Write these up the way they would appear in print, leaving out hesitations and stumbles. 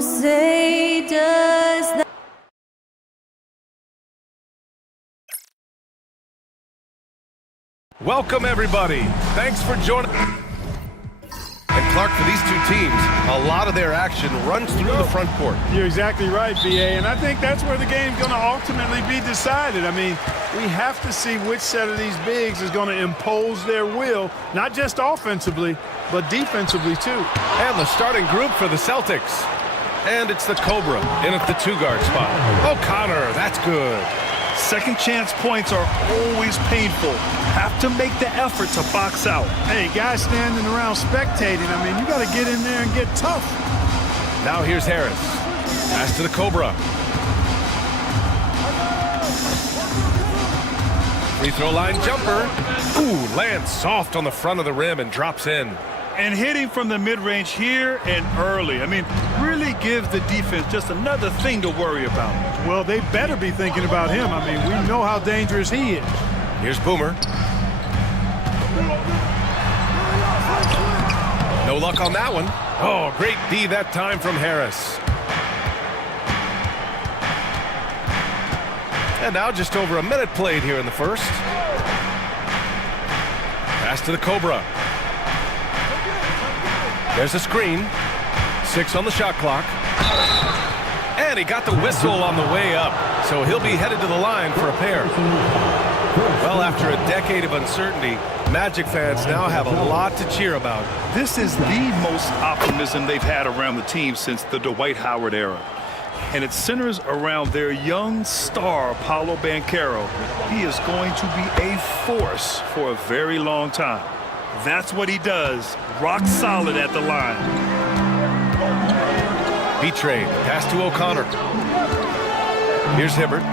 say does that. Welcome, everybody. Thanks for joining. And Clark, for these two teams, a lot of their action runs through the front court. You're exactly right, BA, and I think that's where the game's going to ultimately be decided. I mean, we have to see which set of these bigs is going to impose their will, not just offensively, but defensively, too. And the starting group for the Celtics. And it's the Cobra in at the two-guard spot. O'Connor, that's good. Second chance points are always painful. Have to make the effort to box out. Hey, guys standing around spectating, I mean, you got to get in there and get tough. Now here's Harris. Pass to the Cobra. Free throw line jumper. Ooh, lands soft on the front of the rim and drops in. And hitting from the mid-range here and early. I mean, really gives the defense just another thing to worry about. Well, they better be thinking about him. I mean, we know how dangerous he is. Here's Boomer. No luck on that one. Oh, great D that time from Harris. And now just over a minute played here in the first. Pass to the Cobra. There's a screen. 6 on the shot clock. And he got the whistle on the way up, so he'll be headed to the line for a pair. Well, after a decade of uncertainty, Magic fans now have a lot to cheer about. This is the most optimism they've had around the team since the Dwight Howard era. And it centers around their young star, Paolo Banchero. He is going to be a force for a very long time. That's what he does. Rock solid at the line. B-Trade, pass to O'Connor. Here's Hibbert.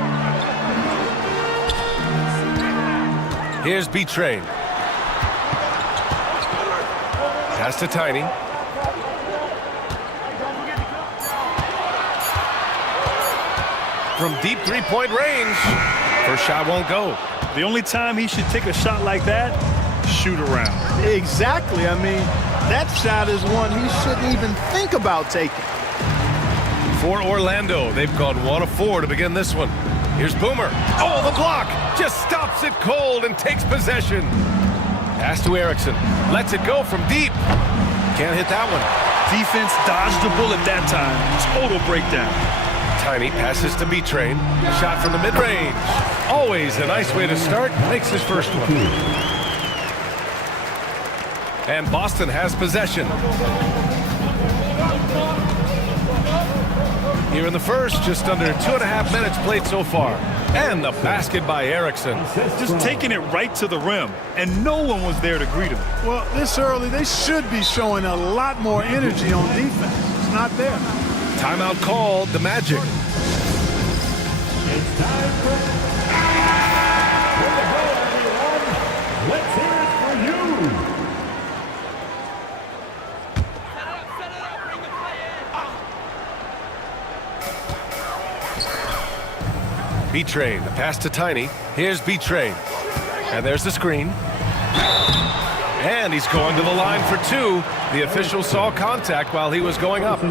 Here's B-Trade. Pass to Tiny. From deep three-point range. First shot won't go. The only time he should take a shot like that, shoot around. Exactly. I mean, that shot is one he shouldn't even think about taking. For Orlando, they've gone 1 of 4 to begin this one. Here's Boomer. Oh, the block! Just stops it cold and takes possession. Pass to Erickson. Lets it go from deep. Can't hit that one. Defense dodged the bullet that time. Total breakdown. Tiny passes to B-Train. Shot from the mid-range. Always a nice way to start. Makes his first one. And Boston has possession. Here in the first, just under 2.5 minutes played so far. And the basket by Erickson. Just taking it right to the rim, and no one was there to greet him. Well, this early, they should be showing a lot more energy on defense. It's not there. Timeout called, the Magic. It's time for... Way to go, everyone. Let's hear it for you. B-Train, the pass to Tiny. Here's B-Train. And there's the screen. And he's going to the line for 2. The official saw contact while he was going up.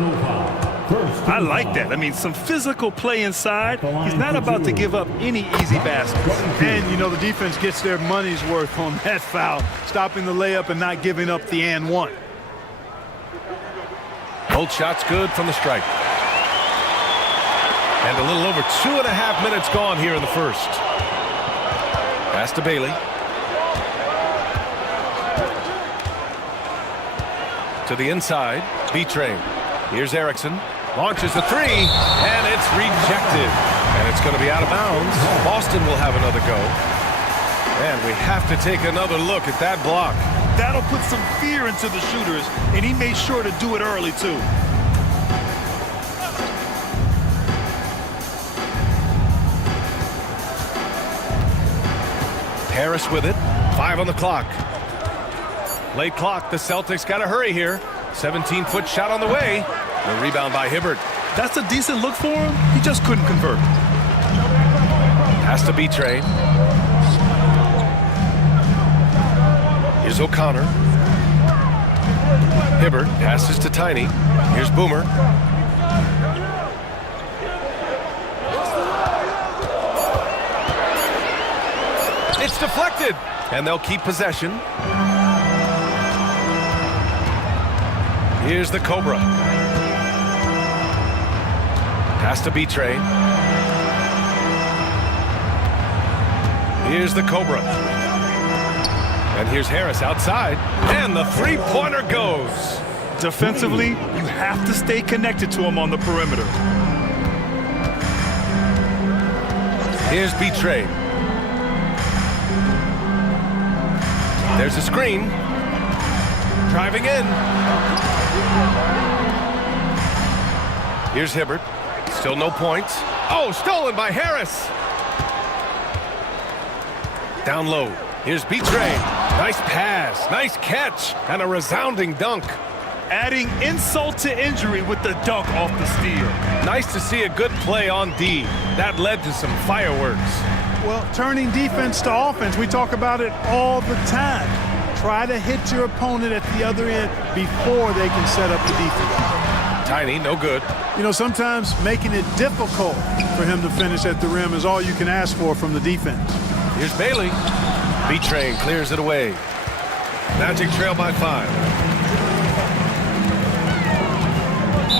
I like that. I mean, some physical play inside. He's not about to give up any easy baskets. And, you know, the defense gets their money's worth on that foul, stopping the layup and not giving up the and one. Both shots good from the strike. And a little over 2.5 minutes gone here in the first. Pass to Bailey. To the inside, B-Train. Here's Erickson. Launches the 3, and it's rejected. And it's going to be out of bounds. Boston will have another go. And we have to take another look at that block. That'll put some fear into the shooters, and he made sure to do it early, too. Harris with it. 5 on the clock. Late clock. The Celtics got to hurry here. 17-foot shot on the way. The rebound by Hibbert. That's a decent look for him. He just couldn't convert. Pass to B-Train. Here's O'Connor. Hibbert passes to Tiny. Here's Boomer. It's deflected, and they'll keep possession. Here's the Cobra. Pass to B-Train. Here's the Cobra. And here's Harris outside, and the three-pointer goes. Defensively, you have to stay connected to him on the perimeter. Here's B-Train. There's a screen. Driving in. Here's Hibbert. Still no points. Oh, stolen by Harris. Down low. Here's B-Train. Nice pass. Nice catch. And a resounding dunk. Adding insult to injury with the dunk off the steal. Nice to see a good play on D. That led to some fireworks. Well, turning defense to offense, we talk about it all the time. Try to hit your opponent at the other end before they can set up the defense. Tiny, no good. You know, sometimes making it difficult for him to finish at the rim is all you can ask for from the defense. Here's Bailey. B-Train clears it away. Magic trail by 5.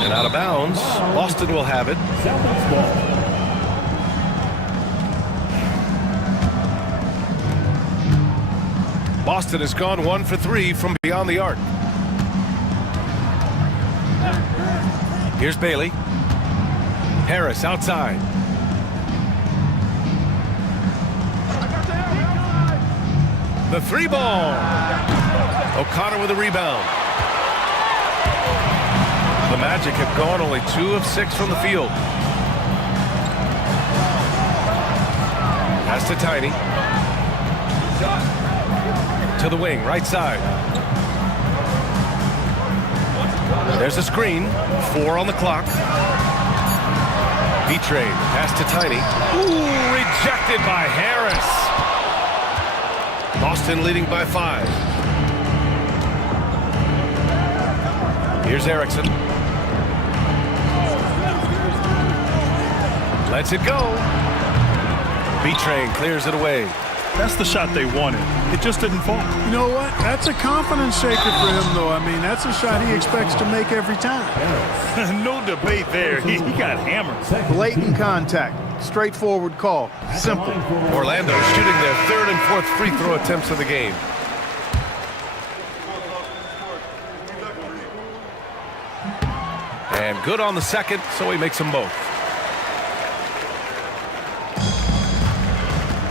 And out of bounds, Boston will have it. Celtics ball. Boston has gone 1 for 3 from beyond the arc. Here's Bailey. Harris outside. The 3-ball. O'Connor with a rebound. The Magic have gone only 2 of 6 from the field. Pass to Tiny. To the wing, right side. There's a screen. 4 on the clock. B-Train, pass to Tiny. Ooh, rejected by Harris. Boston leading by 5. Here's Erickson. Lets it go. B-Train clears it away. That's the shot they wanted. It just didn't fall. You know what? That's a confidence shaker for him, though. I mean, that's a shot he expects to make every time. No debate there. He got hammered. Blatant contact. Straightforward call. Simple. Orlando shooting their 3rd and 4th free throw attempts of the game. And good on the second, so he makes them both.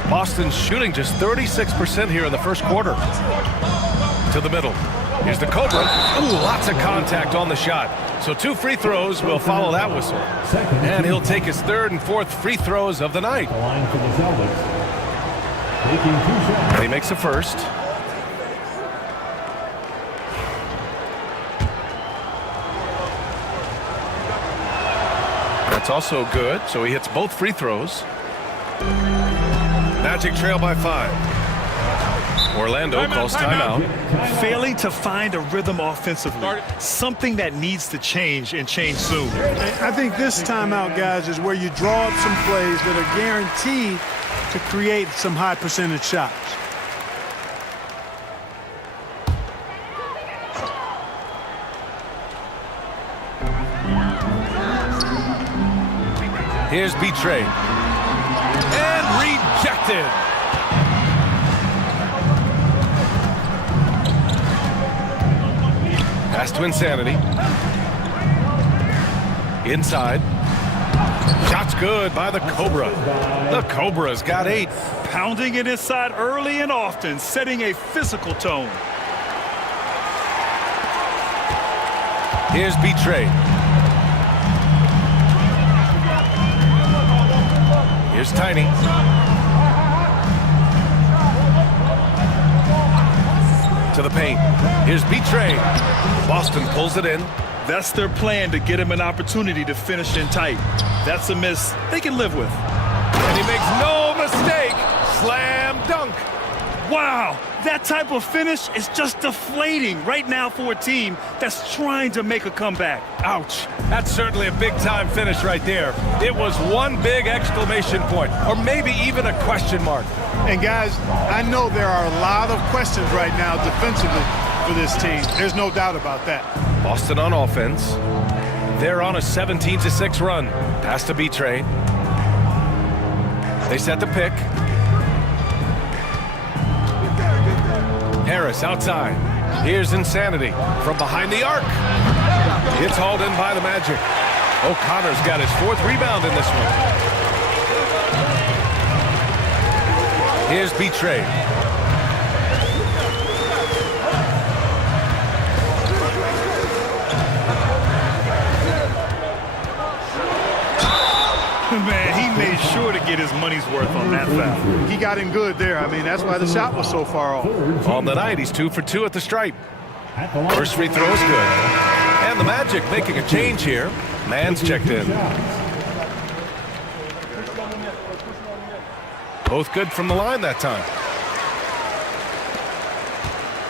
Boston's shooting just 36% here in the first quarter. To the middle. Here's the Cobra. Ooh, lots of contact on the shot. So 2 free throws will follow that whistle. And he'll take his 3rd and 4th free throws of the night. The line for the Celtics. Taking 2 shots. And he makes the first. That's also good, so he hits both free throws. Magic trail by 5. Orlando calls timeout. Failing to find a rhythm offensively. Something that needs to change and change soon. I think this timeout, guys, is where you draw up some plays that are guaranteed to create some high percentage shots. Here's B-Train. And rejected. Pass to Insanity. Inside. Shot's good by the Cobra. The Cobra's got 8. Pounding it inside early and often, setting a physical tone. Here's B-Train. Here's Tiny. To the paint. Here's B-Train. Boston pulls it in. That's their plan, to get him an opportunity to finish in tight. That's a miss they can live with. And he makes no mistake. Slam dunk. Wow, that type of finish is just deflating right now for a team that's trying to make a comeback. Ouch. That's certainly a big-time finish right there. It was one big exclamation point, or maybe even a question mark. And guys, I know there are a lot of questions right now defensively for this team. There's no doubt about that. Boston on offense. They're on a 17-6 run. Pass to B-Train. They set the pick. Harris outside. Here's Insanity from behind the arc. It's hauled in by the Magic. O'Connor's got his 4th rebound in this one. Here's B-Train. Man, he made sure to get his money's worth on that foul. He got him good there. I mean, that's why the shot was so far off. On the night, he's 2 for 2 at the stripe. First free throw is good. And the Magic making a change here. Mann's checked in. Both good from the line that time.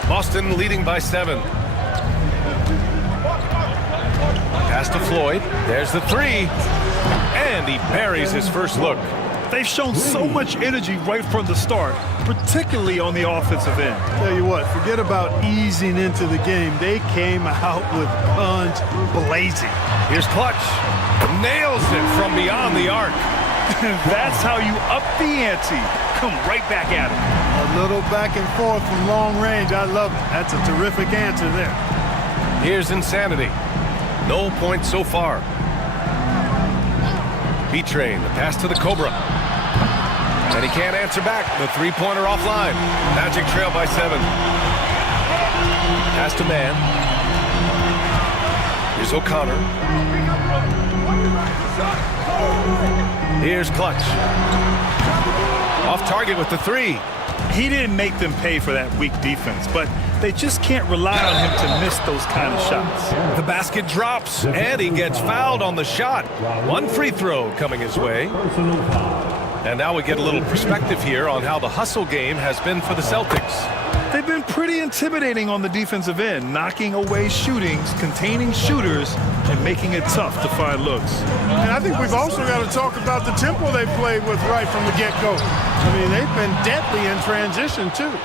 Boston leading by 7. Pass to Floyd. There's the 3. And he buries his first look. They've shown so much energy right from the start, particularly on the offensive end. Tell you what, forget about easing into the game. They came out with guns blazing. Here's Clutch. Nails it from beyond the arc. That's how you up the ante. Come right back at him. A little back and forth from long range. I love it. That's a terrific answer there. Here's Insanity. No points so far. B-Train, the pass to the Cobra. And he can't answer back. The 3-pointer offline. Magic trail by 7. Pass to Mann. Here's O'Connor. Here's Clutch. Off target with the 3. He didn't make them pay for that weak defense, but they just can't rely on him to miss those kind of shots. The basket drops, and he gets fouled on the shot. 1 free throw coming his way. And now we get a little perspective here on how the hustle game has been for the Celtics. They've been pretty intimidating on the defensive end, knocking away shootings, containing shooters, and making it tough to find looks. And I think we've also got to talk about the tempo they played with right from the get-go. I mean, they've been deadly in transition, too.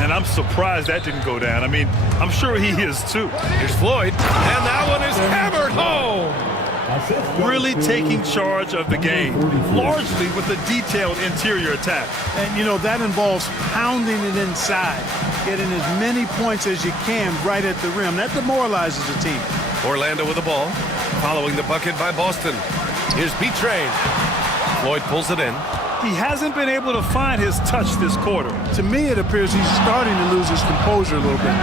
And I'm surprised that didn't go down. I mean, I'm sure he is, too. Here's Floyd, and that one is hammered home. Really taking charge of the game, largely with a detailed interior attack. And, you know, that involves pounding it inside, getting as many points as you can right at the rim. That demoralizes a team. Orlando with the ball, following the bucket by Boston. Here's B-Train. Floyd pulls it in. He hasn't been able to find his touch this quarter. To me, it appears he's starting to lose his composure a little bit.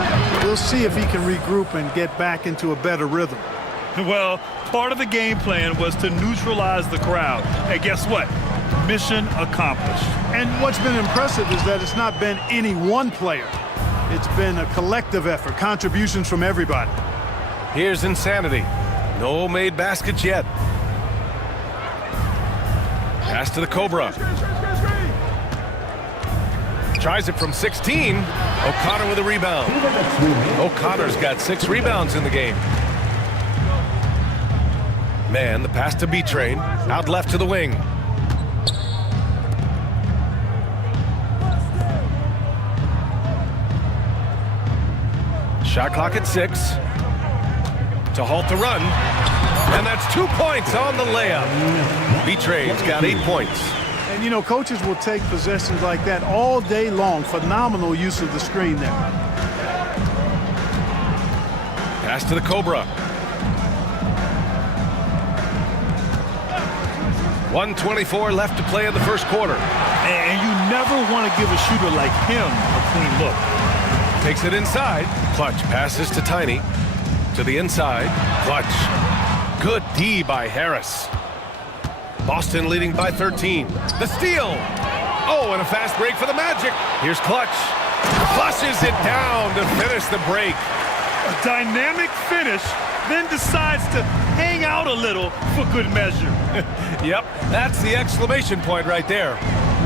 We'll see if he can regroup and get back into a better rhythm. Well, part of the game plan was to neutralize the crowd. And guess what? Mission accomplished. And what's been impressive is that it's not been any one player. It's been a collective effort, contributions from everybody. Here's Insanity. No made baskets yet. Pass to the Cobra. Tries it from 16. O'Connor with a rebound. O'Connor's got 6 rebounds in the game. Man, the pass to B-Train. Out left to the wing. Shot clock at 6. To halt the run. And that's 2 points on the layup. B-Train's got 8 points. And, you know, coaches will take possessions like that all day long. Phenomenal use of the screen there. Pass to the Cobra. 1:24 left to play in the first quarter. And you never want to give a shooter like him a clean look. Takes it inside. Clutch passes to Tiny. To the inside. Clutch. Good D by Harris. Boston leading by 13. The steal. Oh, and a fast break for the Magic. Here's Clutch. Flushes it down to finish the break. A dynamic finish, then decides to hang out a little for good measure. Yep, that's the exclamation point right there.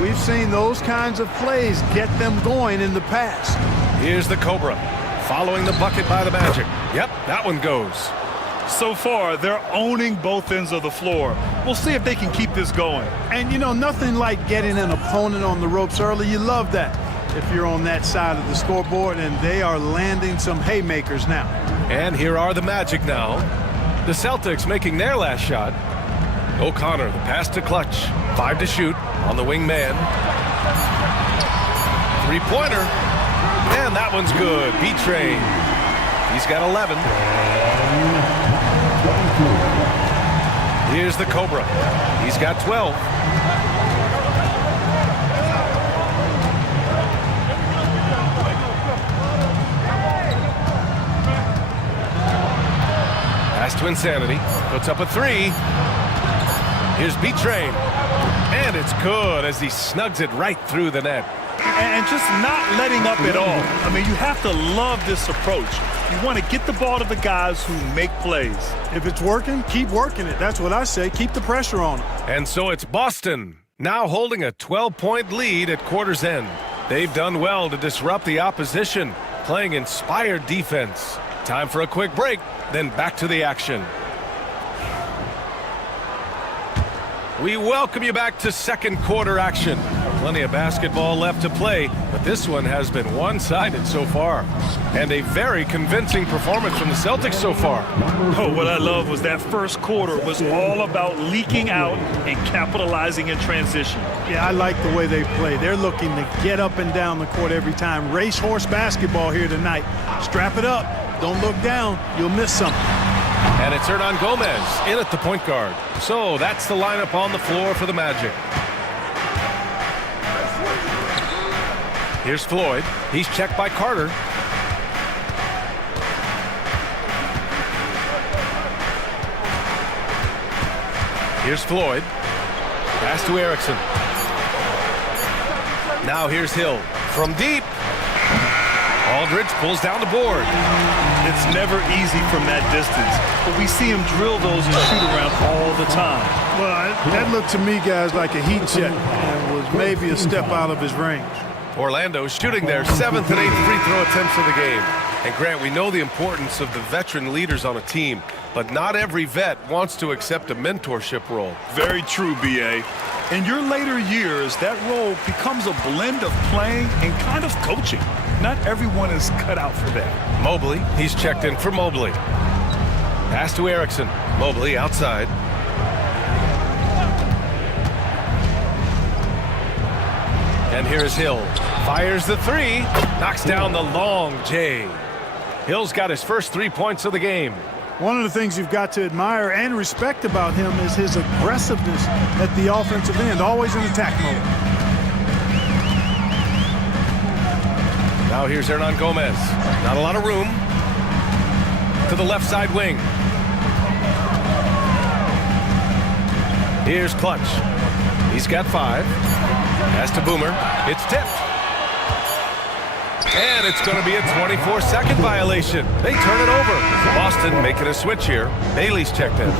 We've seen those kinds of plays get them going in the past. Here's the Cobra. Following the bucket by the Magic. Yep, that one goes. So far, they're owning both ends of the floor. We'll see if they can keep this going. And, you know, nothing like getting an opponent on the ropes early. You love that if you're on that side of the scoreboard, and they are landing some haymakers now. And here are the Magic now. The Celtics making their last shot. O'Connor, the pass to Clutch. 5 to shoot on the wing man. Three-pointer. And that one's good. B-Train. He's got 11. Here's the Cobra. He's got 12. Pass to Insanity. Puts up a 3. Here's B-Train. And it's good as he snugs it right through the net. And just not letting up at all. I mean, you have to love this approach. You want to get the ball to the guys who make plays. If it's working, keep working it. That's what I say. Keep the pressure on them. And so it's Boston, now holding a 12-point lead at quarter's end. They've done well to disrupt the opposition, playing inspired defense. Time for a quick break, then back to the action. We welcome you back to second quarter action. Plenty of basketball left to play, but this one has been one-sided so far. And a very convincing performance from the Celtics so far. Oh, what I love was that first quarter was all about leaking out and capitalizing in transition. Yeah, I like the way they play. They're looking to get up and down the court every time. Racehorse basketball here tonight. Strap it up. Don't look down. You'll miss something. And it's Hernan Gomez in at the point guard. So that's the lineup on the floor for the Magic. Here's Floyd. He's checked by Carter. Here's Floyd. Pass to Erickson. Now here's Hill. From deep. Aldridge pulls down the board. It's never easy from that distance, but we see him drill those and shoot around all the time. Well, that looked to me, guys, like a heat check. And was maybe a step out of his range. Orlando shooting their 7th and 8th free throw attempts of the game. And Grant, we know the importance of the veteran leaders on a team, but not every vet wants to accept a mentorship role. Very true, B.A. In your later years, that role becomes a blend of playing and kind of coaching. Not everyone is cut out for that. Mobley, he's checked in for Mobley. Pass to Erickson. Mobley outside. And here's Hill. Fires the 3. Knocks down the long J. Hill's got his first 3 points of the game. One of the things you've got to admire and respect about him is his aggressiveness at the offensive end, always in attack mode. Now here's Hernan Gomez. Not a lot of room. To the left side wing. Here's Clutch. He's got 5. Pass to Boomer. It's tipped. And it's going to be a 24-second violation. They turn it over. Boston making a switch here. Bailey's checked in.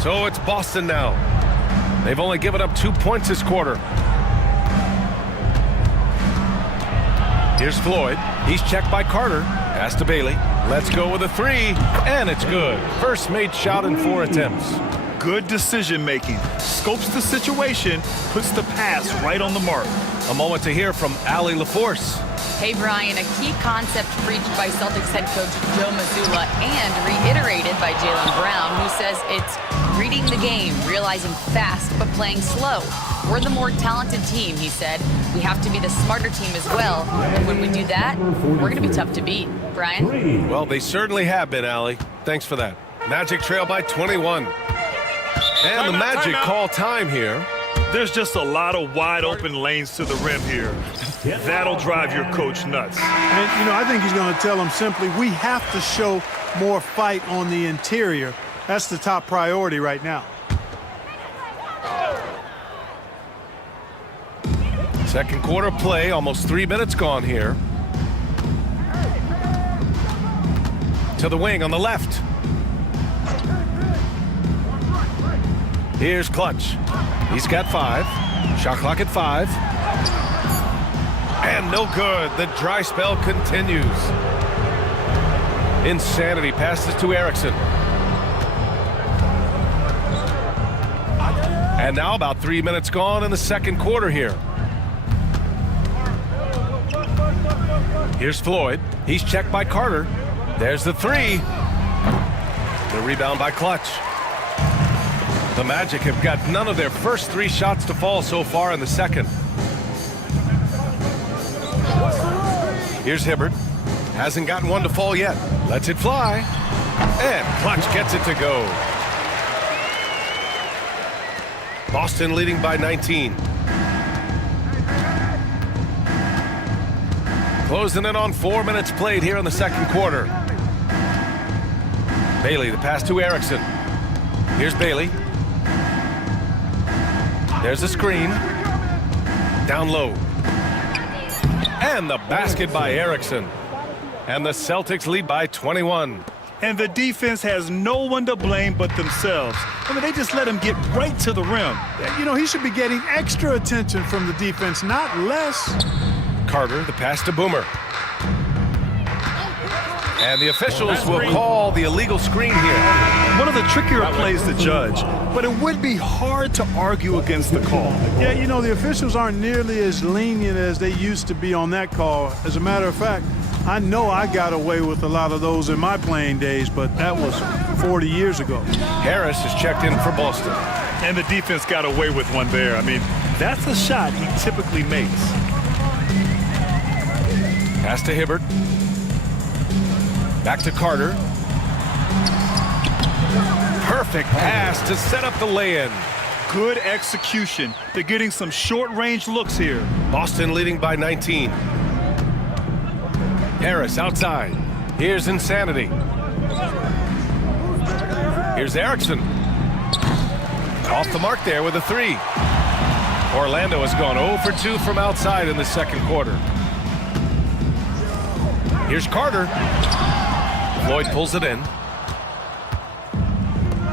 So it's Boston now. They've only given up 2 points this quarter. Here's Floyd. He's checked by Carter. Pass to Bailey. Let's go with a 3. And it's good. First made shot in 4 attempts. Good decision making. Scopes the situation, puts the pass right on the mark. A moment to hear from Allie LaForce. Hey, Brian, a key concept preached by Celtics head coach Joe Mazzulla and reiterated by Jaylen Brown, who says it's reading the game, realizing fast but playing slow. We're the more talented team, he said. We have to be the smarter team as well. And when we do that, we're going to be tough to beat. Brian? Well, they certainly have been, Allie. Thanks for that. Magic trail by 21. And the Magic call time here. There's just a lot of wide open lanes to the rim here. That'll drive your coach nuts. And, you know, I think he's going to tell them simply, we have to show more fight on the interior. That's the top priority right now. Second quarter play, almost 3 minutes gone here. To the wing on the left. Here's Clutch. He's got 5. Shot clock at 5. And no good. The dry spell continues. Insanity passes to Erickson. And now about 3 minutes gone in the second quarter here. Here's Floyd. He's checked by Carter. There's the 3. The rebound by Clutch. The Magic have got none of their first 3 shots to fall so far in the second. Here's Hibbert. Hasn't gotten one to fall yet. Lets it fly. And Clutch gets it to go. Boston leading by 19. Closing in on 4 minutes played here in the second quarter. Bailey, the pass to Erickson. Here's Bailey. There's a screen. Down low. And the basket by Erickson. And the Celtics lead by 21. And the defense has no one to blame but themselves. I mean, they just let him get right to the rim. You know, he should be getting extra attention from the defense, not less. Carter, the pass to Boomer. And the officials will call the illegal screen here. One of the trickier plays to judge, but it would be hard to argue against the call. Yeah, you know, the officials aren't nearly as lenient as they used to be on that call. As a matter of fact, I know I got away with a lot of those in my playing days, but that was 40 years ago. Harris is checked in for Boston. And the defense got away with one there. I mean, that's a shot he typically makes. Pass to Hibbert. Back to Carter. Perfect pass to set up the lay-in. Good execution. They're getting some short-range looks here. Boston leading by 19. Harris outside. Here's Insanity. Here's Erickson. Off the mark there with a 3. Orlando has gone 0 for 2 from outside in the second quarter. Here's Carter. Floyd pulls it in.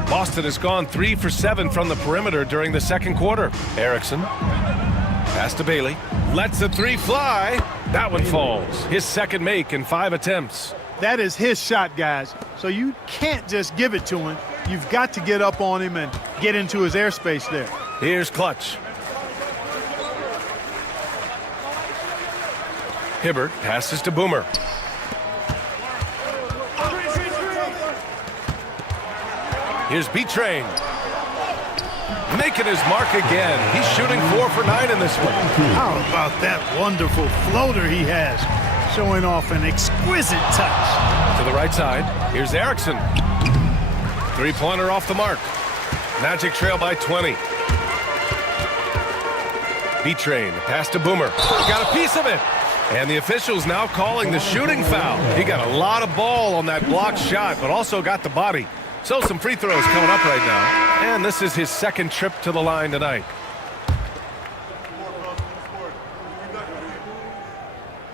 Boston has gone 3 for 7 from the perimeter during the second quarter. Erickson. Pass to Bailey. Lets the 3 fly. That one falls. His second make in 5 attempts. That is his shot, guys. So you can't just give it to him. You've got to get up on him and get into his airspace there. Here's Clutch. Hibbert passes to Boomer. Here's B-Train. Making his mark again. He's shooting 4 for 9 in this one. How about that wonderful floater he has? Showing off an exquisite touch. To the right side. Here's Erickson. 3-pointer off the mark. Magic trail by 20. B-Train. Pass to Boomer. Got a piece of it. And the officials now calling the shooting foul. He got a lot of ball on that blocked shot, but also got the body. So some free throws coming up right now. And this is his second trip to the line tonight.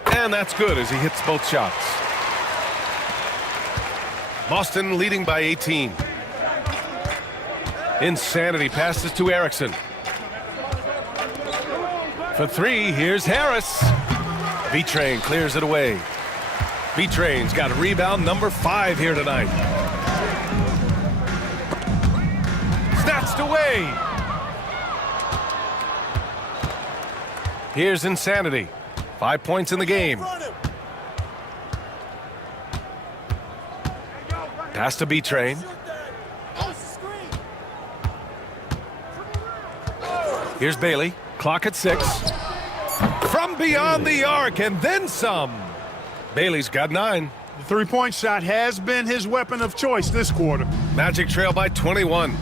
And that's good as he hits both shots. Boston leading by 18. Insanity passes to Erickson. For 3, here's Harris. B-Train clears it away. B-Train's got rebound number 5 here tonight. Snatched away. Here's Insanity. 5 points in the game. Pass to B-Train. Here's Bailey. Clock at 6. From beyond the arc and then some. Bailey's got 9. The three-point shot has been his weapon of choice this quarter. Magic trail by 21.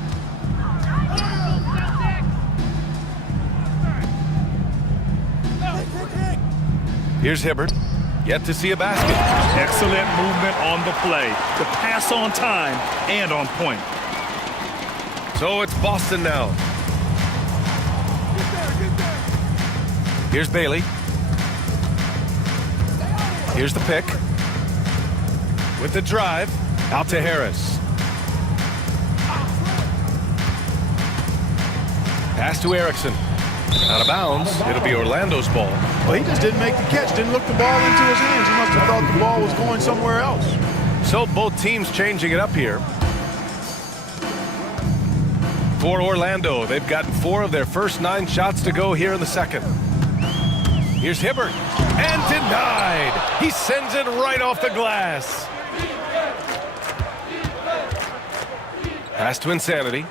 Here's Hibbert. Yet to see a basket. Excellent movement on the play. The pass on time and on point. So it's Boston now. Here's Bailey. Here's the pick. With the drive. Out to Harris. Pass to Erickson. Out of bounds. It'll be Orlando's ball. Well, he just didn't make the catch, didn't look the ball into his hands. He must have thought the ball was going somewhere else. So both teams changing it up here. For Orlando, they've gotten 4 of their first 9 shots to go here in the second. Here's Hibbert, and denied. He sends it right off the glass. Pass to Insanity.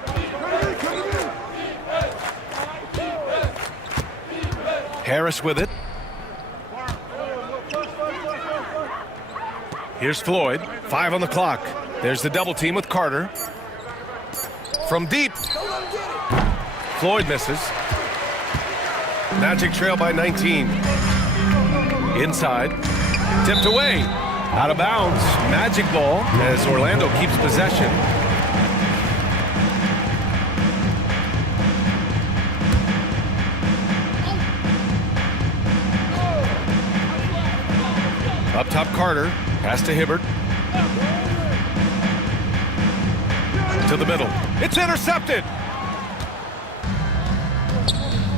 Harris with it. Here's Floyd. 5 on the clock. There's the double team with Carter. From deep. Floyd misses. Magic trail by 19. Inside. Tipped away. Out of bounds. Magic ball as Orlando keeps possession. Up top, Carter. Pass to Hibbert. To the middle. It's intercepted.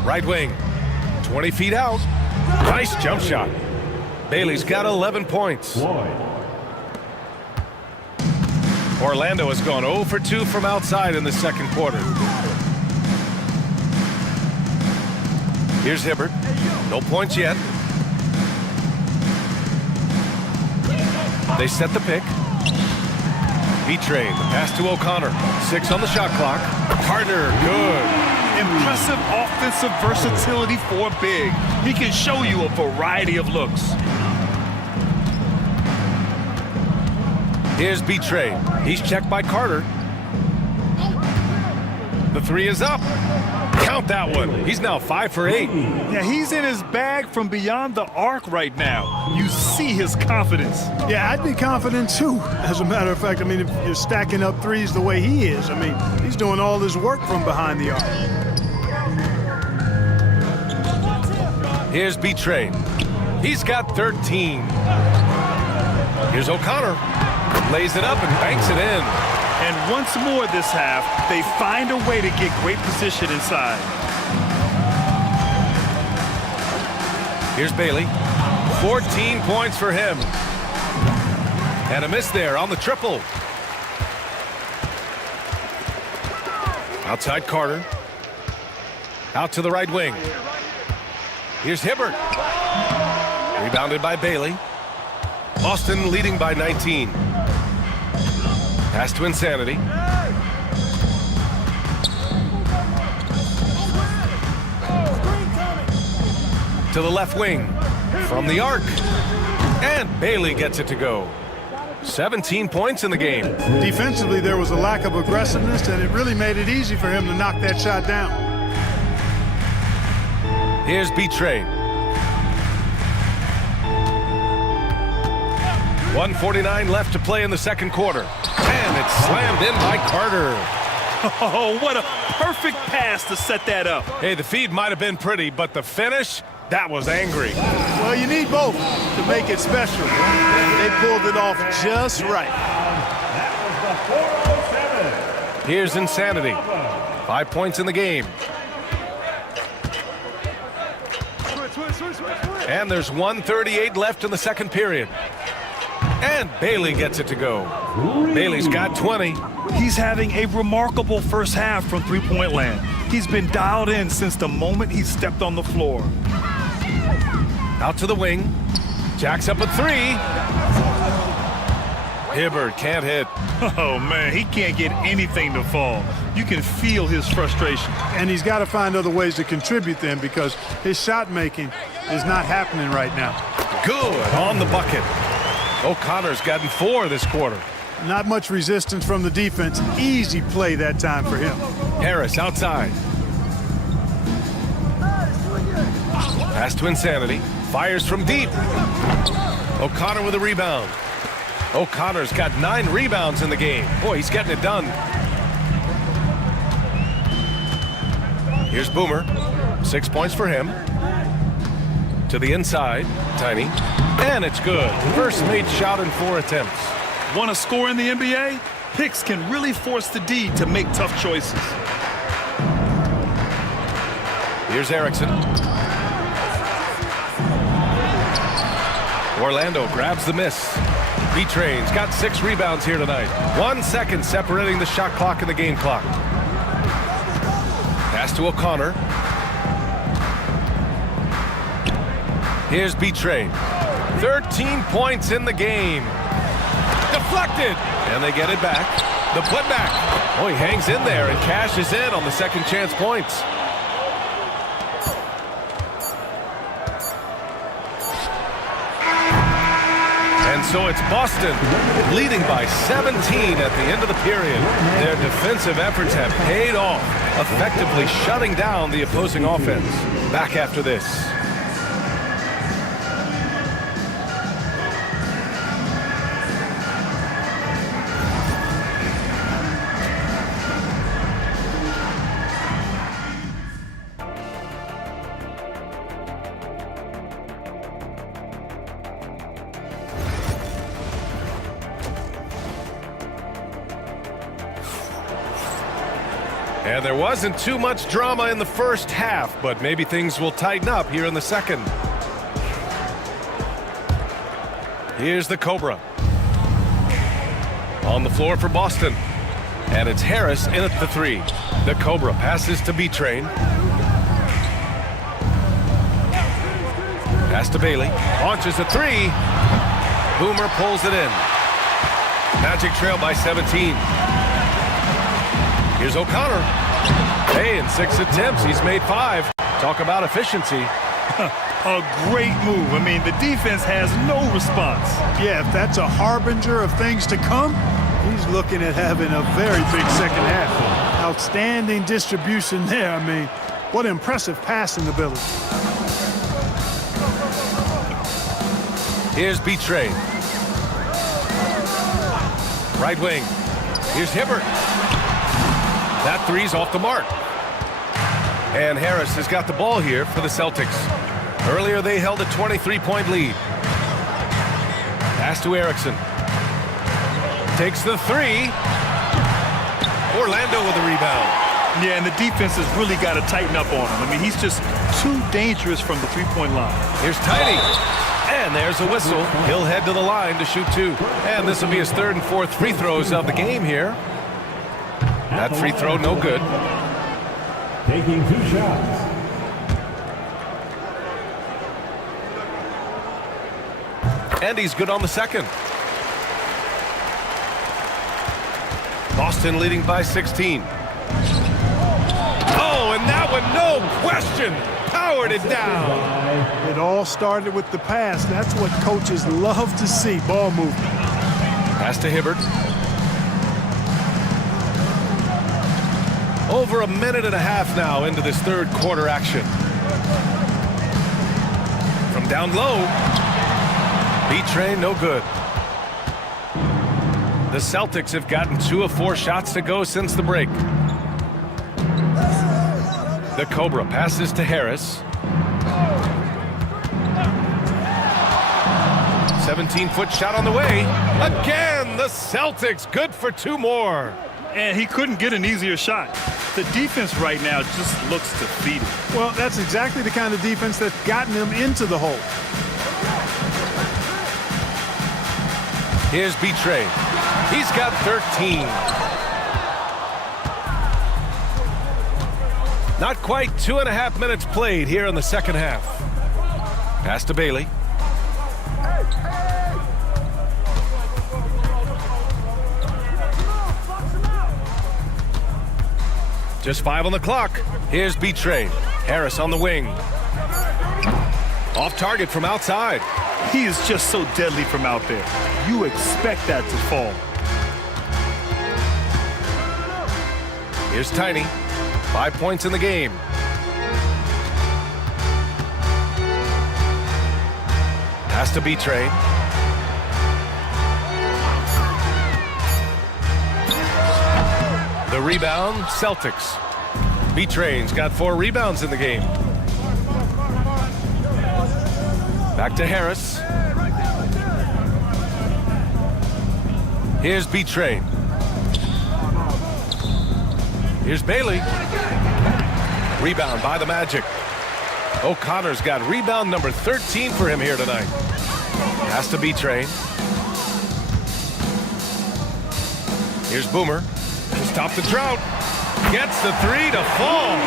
Right wing. 20 feet out. Nice jump shot. Bailey's got 11 points. Orlando has gone 0 for 2 from outside in the second quarter. Here's Hibbert. No points yet. They set the pick. B-Train, the pass to O'Connor. 6 on the shot clock. Carter, good. Impressive offensive versatility for big. He can show you a variety of looks. Here's B-Train. He's checked by Carter. The 3 is up. Count that one. He's now 5 for 8. Yeah, he's in his bag from beyond the arc right now. You see his confidence. Yeah, I'd be confident too. As a matter of fact, I mean, if you're stacking up threes the way he is, I mean, he's doing all his work from behind the arc. Here's B-Train. He's got 13. Here's O'Connor. Lays it up and banks it in. And once more this half, they find a way to get great position inside. Here's Bailey. 14 points for him. And a miss there on the triple. Outside Carter. Out to the right wing. Here's Hibbert. Rebounded by Bailey. Boston leading by 19. Pass to Insanity. To the left wing. From the arc. And Bailey gets it to go. 17 points in the game. Defensively, there was a lack of aggressiveness, and it really made it easy for him to knock that shot down. Here's B-Train. 1:49 left to play in the second quarter. And it's slammed in by Carter. Oh, what a perfect pass to set that up. Hey, the feed might have been pretty, but the finish, that was angry. Well, you need both to make it special. They pulled it off just right. Here's Insanity. 5 points in the game. And there's 1:38 left in the second period. And Bailey gets it to go. Bailey's got 20. He's having a remarkable first half from three-point land. He's been dialed in since the moment he stepped on the floor. Out to the wing. Jacks up a 3. Hibbert can't hit. Oh, man, he can't get anything to fall. You can feel his frustration. And he's got to find other ways to contribute then, because his shot making is not happening right now. Good on the bucket. O'Connor's gotten 4 this quarter. Not much resistance from the defense. Easy play that time for him. Harris outside. Pass to Insanity. Fires from deep. O'Connor with a rebound. O'Connor's got 9 rebounds in the game. Boy, he's getting it done. Here's Boomer. 6 points for him. To the inside. Tiny. And it's good. First made shot in 4 attempts. Want to score in the NBA? Picks can really force the D to make tough choices. Here's Erickson. Orlando grabs the miss. B-Train's got 6 rebounds here tonight. 1 second separating the shot clock and the game clock. Pass to O'Connor. Here's B-Train. 13 points in the game. Deflected. And they get it back. The putback. Oh, he hangs in there and cashes in on the second chance points. And so it's Boston leading by 17 at the end of the period. Their defensive efforts have paid off, effectively shutting down the opposing offense. Back after this. And there wasn't too much drama in the first half, but maybe things will tighten up here in the second. Here's the Cobra. On the floor for Boston. And it's Harris in at the 3. The Cobra passes to B-Train. Pass to Bailey. Launches a 3. Boomer pulls it in. Magic trail by 17. Here's O'Connor. Hey, in 6 attempts, he's made 5. Talk about efficiency. A great move. I mean, the defense has no response. Yeah, if that's a harbinger of things to come, he's looking at having a very big second half. Outstanding distribution there. I mean, what impressive passing ability. Here's B-Train. Right wing. Here's Hibbert. That 3's off the mark. And Harris has got the ball here for the Celtics. Earlier they held a 23-point lead. Pass to Erickson. Takes the 3. Orlando with a rebound. Yeah, and the defense has really got to tighten up on him. I mean, he's just too dangerous from the three-point line. Here's Tiny. And there's a whistle. He'll head to the line to shoot 2. And this will be his 3rd and 4th free throws of the game here. That free throw, no good. Taking 2 shots. And he's good on the second. Boston leading by 16. Oh, and that one, no question, powered it down. It all started with the pass. That's what coaches love to see, ball movement. Pass to Hibbert. Over a minute and a half now into this 3rd quarter action. From down low. B-Train, no good. The Celtics have gotten 2 of 4 shots to go since the break. The Cobra passes to Harris. 17-foot shot on the way. Again, the Celtics good for 2 more. And he couldn't get an easier shot. The defense right now just looks defeated. Well, that's exactly the kind of defense that's gotten them into the hole. Here's B-Train. He's got 13. Not quite 2.5 minutes played here in the second half. Pass to Bailey. Just 5 on the clock. Here's B-Train. Harris on the wing. Off target from outside. He is just so deadly from out there. You expect that to fall. Here's Tiny. 5 points in the game. Pass to B-Train. The rebound, Celtics. B-Train's got 4 rebounds in the game. Back to Harris. Here's B-Train. Here's Bailey. Rebound by the Magic. O'Connor's got rebound number 13 for him here tonight. Has to be Train. Here's Boomer to stop the drought. Gets the three to fall.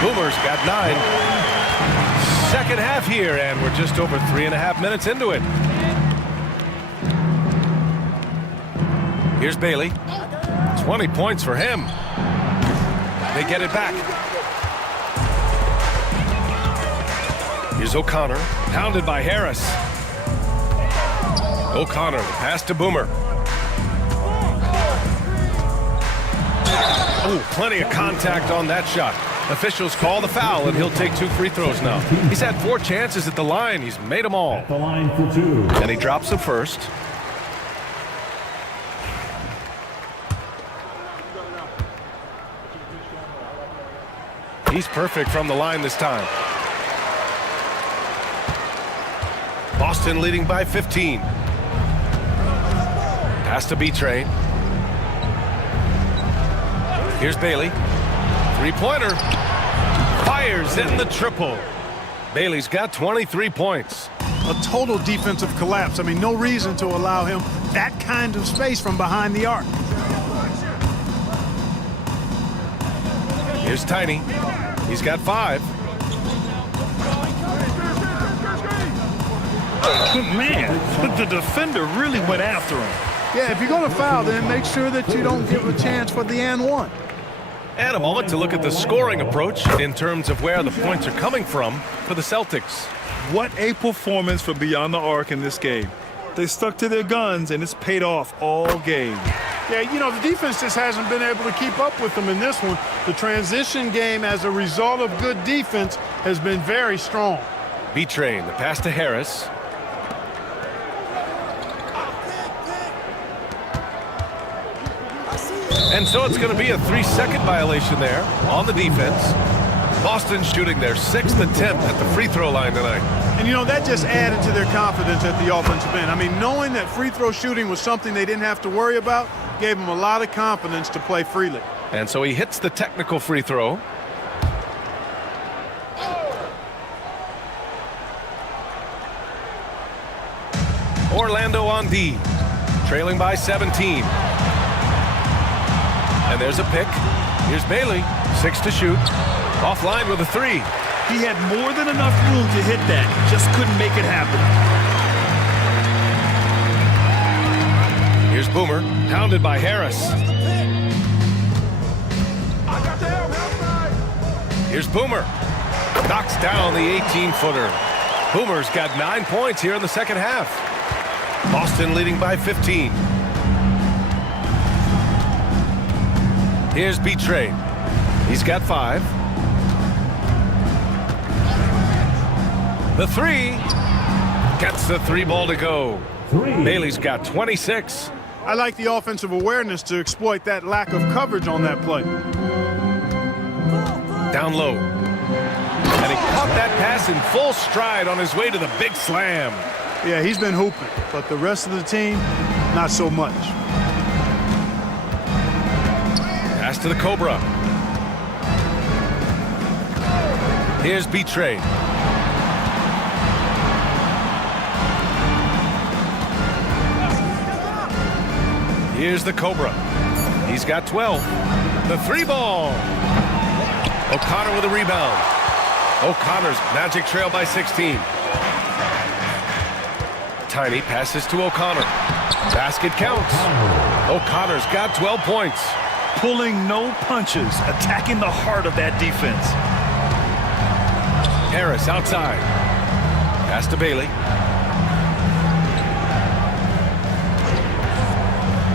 Boomer's got 9. Second half here, and we're just over 3.5 minutes into it. Here's Bailey. 20 points for him. They get it back. Here's O'Connor, pounded by Harris. O'Connor, the pass to Boomer. Oh, plenty of contact on that shot. Officials call the foul, and he'll take 2 free throws now. He's had 4 chances at the line. He's made them all. At the line for 2. And he drops the first. He's perfect from the line this time. Boston leading by 15. Pass to B-Train. Here's Bailey. Three-pointer. Fires in the triple. Bailey's got 23 points. A total defensive collapse. I mean, no reason to allow him that kind of space from behind the arc. Here's Tiny. He's got 5. Man, the defender really went after him. Yeah, if you're going to foul, then make sure that you don't give a chance for the and one. And a moment to look at the scoring approach in terms of where the points are coming from for the Celtics. What a performance for Beyond the Arc in this game. They stuck to their guns, and it's paid off all game. Yeah, you know, the defense just hasn't been able to keep up with them in this one. The transition game, as a result of good defense, has been very strong. B-Train, the pass to Harris. And so it's going to be a 3-second violation there on the defense. Boston shooting their 6th attempt at the free throw line tonight. And, you know, that just added to their confidence at the offensive end. I mean, knowing that free throw shooting was something they didn't have to worry about gave them a lot of confidence to play freely. And so he hits the technical free throw. Orlando on D, trailing by 17. And there's a pick. Here's Bailey, 6 to shoot. Offline with a 3. He had more than enough room to hit that. Just couldn't make it happen. Here's Boomer, pounded by Harris. Here's Boomer. Knocks down the 18-footer. Boomer's got 9 points here in the second half. Boston leading by 15. Here's B-Train. He's got 5. The 3. Gets the 3 ball to go. 3. Bailey's got 26. I like the offensive awareness to exploit that lack of coverage on that play. Down low. And he caught that pass in full stride on his way to the big slam. Yeah, he's been hooping, but the rest of the team, not so much. Pass to the Cobra. Here's B-Train. Here's the Cobra. He's got 12. The 3 ball. O'Connor with a rebound. O'Connor's Magic trail by 16. Tiny passes to O'Connor. Basket counts. O'Connor's got 12 points. Pulling no punches, attacking the heart of that defense. Harris outside. Pass to Bailey.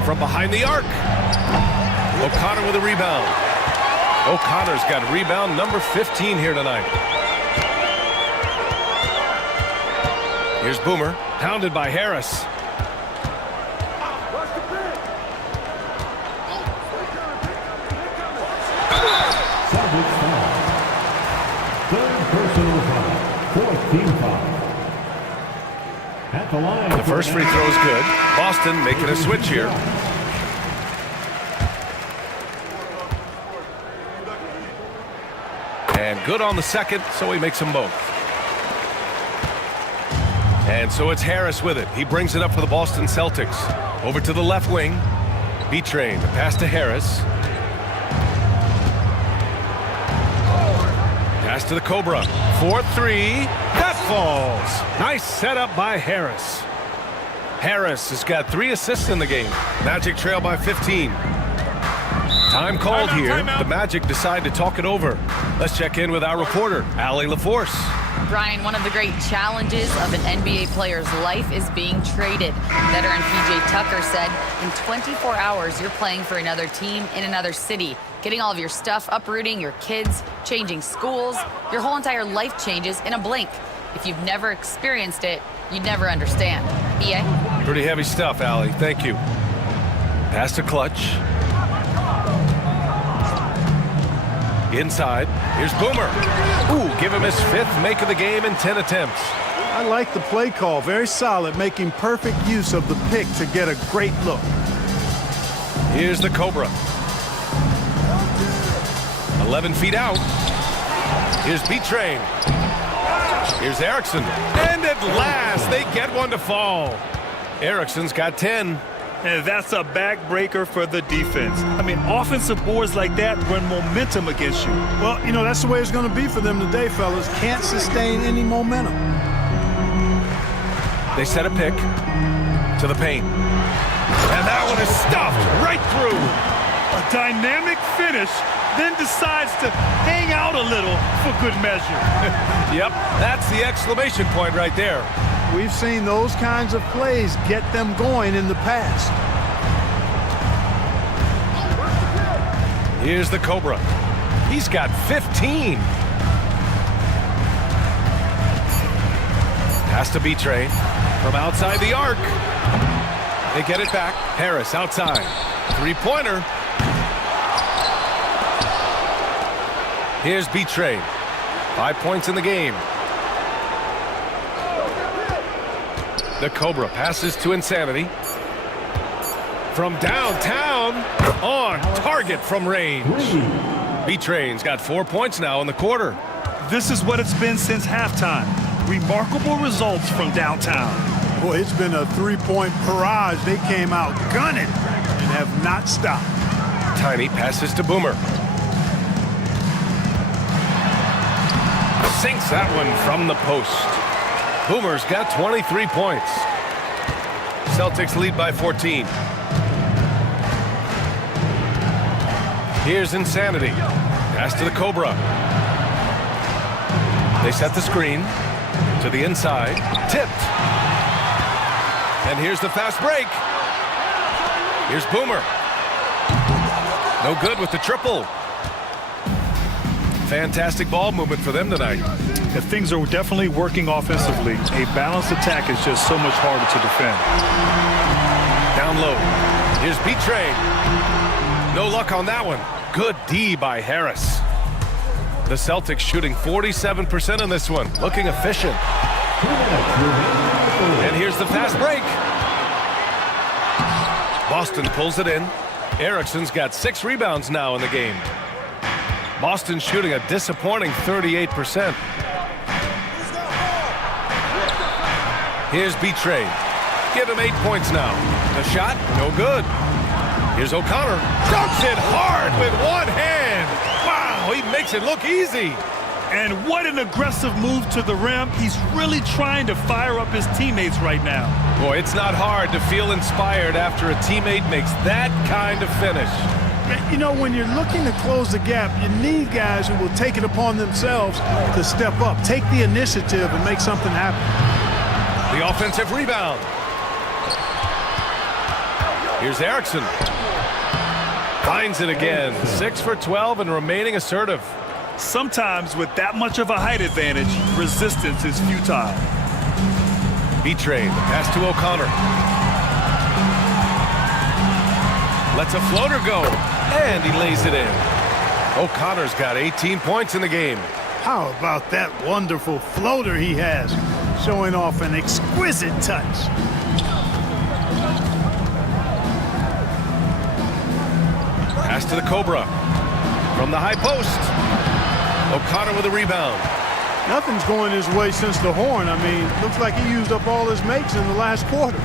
From behind the arc. O'Connor with a rebound. O'Connor's got rebound number 15 here tonight. Here's Boomer, pounded by Harris. Celtics foul. 3rd personal foul. 4th team foul. At the line. The first free throw is good. Boston making a switch here. good on the second, so he makes them both. And so it's Harris with it. He brings it up for the Boston Celtics. Over to the left wing. B-Train, the pass to Harris. Pass to the Cobra. 4-3. That falls. Nice setup by Harris. Harris has got 3 assists in the game. Magic trail by 15. Time called here. The Magic decide to talk it over. Let's check in with our reporter, Allie LaForce. Brian, one of the great challenges of an NBA player's life is being traded. Veteran P.J. Tucker said, in 24 hours, you're playing for another team in another city, getting all of your stuff, uprooting your kids, changing schools. Your whole entire life changes in a blink. If you've never experienced it, you'd never understand. EA? Pretty heavy stuff, Allie. Thank you. Pass to Clutch. Inside. Here's Boomer. Ooh, give him his 5th make of the game in 10 attempts. I like the play call. Very solid, making perfect use of the pick to get a great look. Here's the Cobra. 11 feet out. Here's B-Train. Here's Erickson. And at last, they get one to fall. Erickson's got 10. And that's a backbreaker for the defense. I mean, offensive boards like that run momentum against you. Well, you know, that's the way it's going to be for them today, fellas. Can't sustain any momentum. They set a pick to the paint. And that one is stuffed right through. A dynamic finish, then decides to hang out a little for good measure. Yep, that's the exclamation point right there. We've seen those kinds of plays get them going in the past. Here's the Cobra. He's got 15. Pass to B-Train from outside the arc. They get it back. Harris outside. 3-pointer. Here's B-Train. 5 points in the game. The Cobra passes to Insanity. From downtown, on target from range. B-Train's got 4 points now in the quarter. This is what it's been since halftime. Remarkable results from downtown. Boy, it's been a 3-point barrage. They came out gunning and have not stopped. Tiny passes to Boomer. Sinks that one from the post. Boomer's got 23 points. Celtics lead by 14. Here's Insanity. Pass to the Cobra. They set the screen to the inside. Tipped. And here's the fast break. Here's Boomer. No good with the triple. Fantastic ball movement for them tonight. If things are definitely working offensively, a balanced attack is just so much harder to defend. Down low. Here's B-Train. No luck on that one. Good D by Harris. The Celtics shooting 47% on this one. Looking efficient. And here's the fast break. Boston pulls it in. Erickson's got 6 rebounds now in the game. Boston shooting a disappointing 38%. Here's B-Train. Give him 8 points now. The shot, no good. Here's O'Connor. Dunks it hard with one hand. Wow, he makes it look easy. And what an aggressive move to the rim. He's really trying to fire up his teammates right now. Boy, it's not hard to feel inspired after a teammate makes that kind of finish. You know, when you're looking to close the gap, you need guys who will take it upon themselves to step up, take the initiative, and make something happen. The offensive rebound. Here's Erickson. Finds it again. 6 for 12 and remaining assertive. Sometimes with that much of a height advantage, resistance is futile. B-Train, pass to O'Connor. Lets a floater go, and he lays it in. O'Connor's got 18 points in the game. How about that wonderful floater he has, showing off an exquisite touch. Pass to the Cobra from the high post. O'Connor with a rebound. Nothing's going his way since the horn. I mean, looks like he used up all his makes in the last quarter.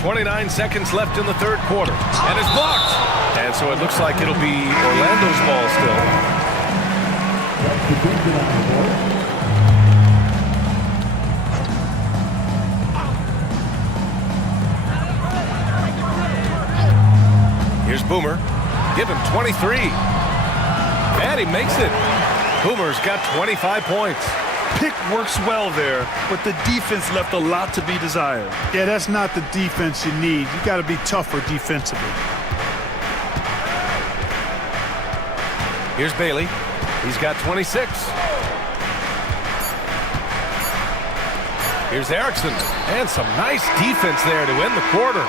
29 seconds left in the third quarter. And it's blocked. And so it looks like it'll be Orlando's ball still. Here's Boomer. Give him 23. And he makes it. Boomer's got 25 points. Pick works well there, but the defense left a lot to be desired. Yeah, that's not the defense you need. You got to be tougher defensively. Here's Bailey. He's got 26. Here's Erickson. And some nice defense there to end the quarter.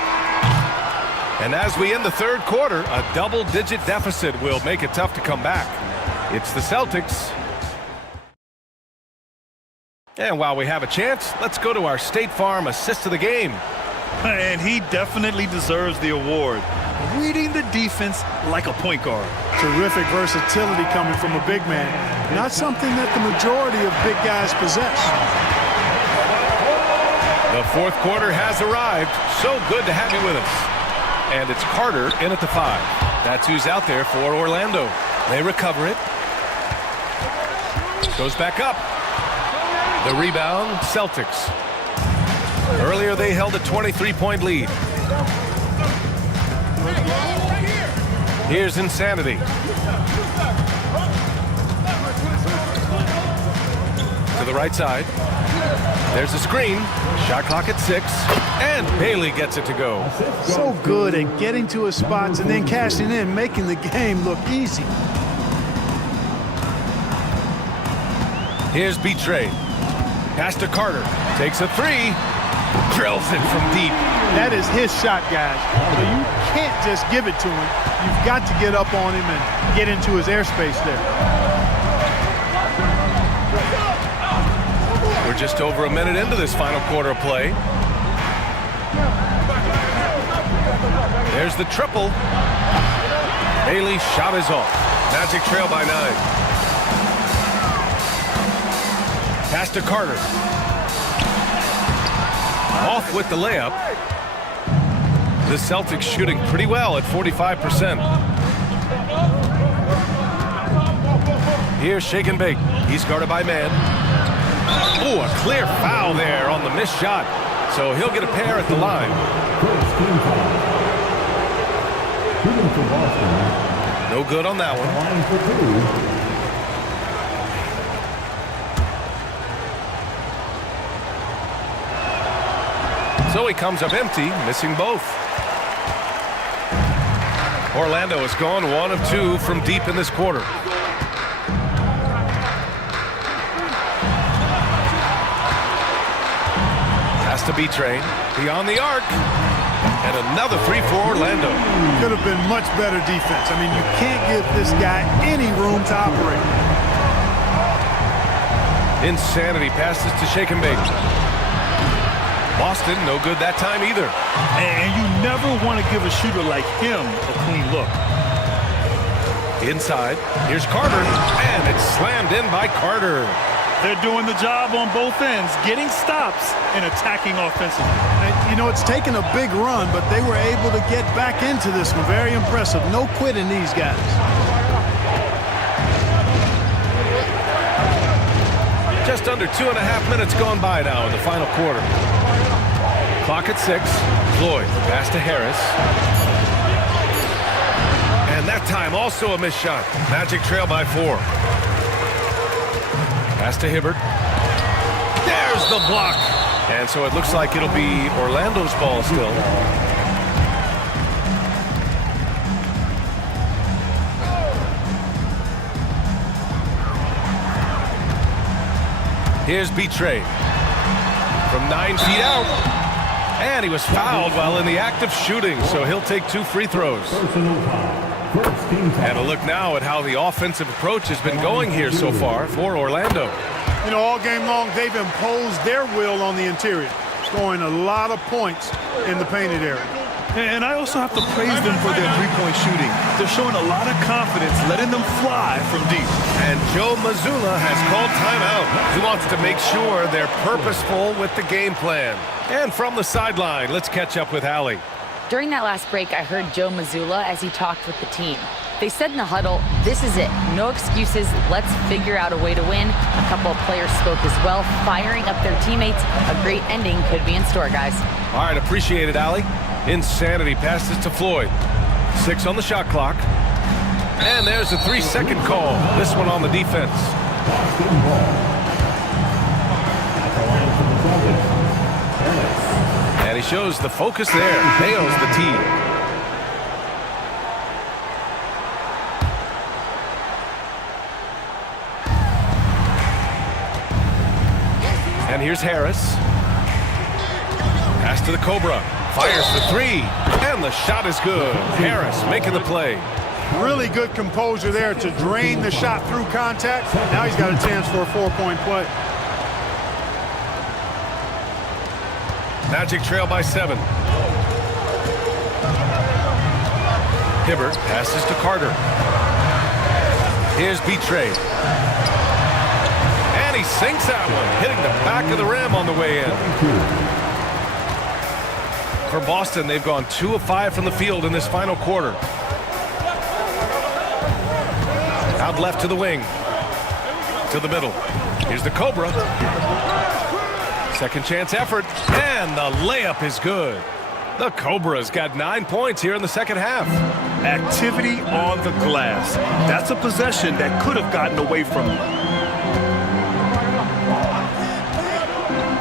And as we end the third quarter, a double-digit deficit will make it tough to come back. It's the Celtics. And while we have a chance, let's go to our State Farm assist of the game. And he definitely deserves the award. Reading the defense like a point guard. Terrific versatility coming from a big man. Not something that the majority of big guys possess. The fourth quarter has arrived. So good to have you with us. And it's Carter in at the 5. That's who's out there for Orlando. They recover it. Goes back up. The rebound, Celtics. Earlier they held a 23-point lead. Here's Insanity. To the right side. There's a screen. Shot clock at 6. And Bailey gets it to go. So good at getting to his spots and then cashing in, making the game look easy. Here's B-Trade. Pass to Carter. Takes a 3. Drills it from deep. That is his shot, guys. So you can't just give it to him. You've got to get up on him and get into his airspace there. We're just over a minute into this final quarter of play. There's the triple. Bailey's shot is off. Magic trail by 9. Pass to Carter. Off with the layup. The Celtics shooting pretty well at 45%. Here's Shake and Bake. He's guarded by man. Oh, a clear foul there on the missed shot. So he'll get a pair at the line. No good on that one. So he comes up empty, missing both. Orlando has gone 1 of 2 from deep in this quarter. Has to be trained. Beyond the arc. And another 3 for Orlando. Could have been much better defense. I mean, you can't give this guy any room to operate. Insanity passes to Shake and Bake. Boston, no good that time either. And you never want to give a shooter like him a clean look. Inside, here's Carter, and it's slammed in by Carter. They're doing the job on both ends, getting stops and attacking offensively. You know, it's taken a big run, but they were able to get back into this one. Very impressive. No quitting these guys. Just under 2.5 minutes gone by now in the final quarter. Clock at 6. Floyd, pass to Harris. And that time also a missed shot. Magic trail by 4. Pass to Hibbert. There's the block. And so it looks like it'll be Orlando's ball still. Here's B-Trade. From 9 feet out. And he was fouled while in the act of shooting, so he'll take 2 free throws. And a look now at how the offensive approach has been going here so far for Orlando. You know, all game long, they've imposed their will on the interior, scoring a lot of points in the painted area. And I also have to praise them for their three-point shooting. They're showing a lot of confidence, letting them fly from deep. And Joe Mazzulla has called timeout. He wants to make sure they're purposeful with the game plan. And from the sideline, let's catch up with Allie. During that last break, I heard Joe Mazzulla as he talked with the team. They said in the huddle, this is it. No excuses. Let's figure out a way to win. A couple of players spoke as well, firing up their teammates. A great ending could be in store, guys. All right, appreciate it, Allie. Insanity passes to Floyd. 6 on the shot clock. And there's a 3-second call. This one on the defense. And he shows the focus there. Nails the tee. And here's Harris. Pass to the Cobra. Fires for 3. And the shot is good. Harris making the play. Really good composure there to drain the shot through contact. Now he's got a chance for a 4-point play. Magic trail by 7. Hibbert passes to Carter. Here's Betray. And he sinks that one, hitting the back of the rim on the way in. For Boston, they've gone 2 of 5 from the field in this final quarter. Out left to the wing. To the middle. Here's the Cobra. Second chance effort. And the layup is good. The Cobra's got 9 points here in the second half. Activity on the glass. That's a possession that could have gotten away from them.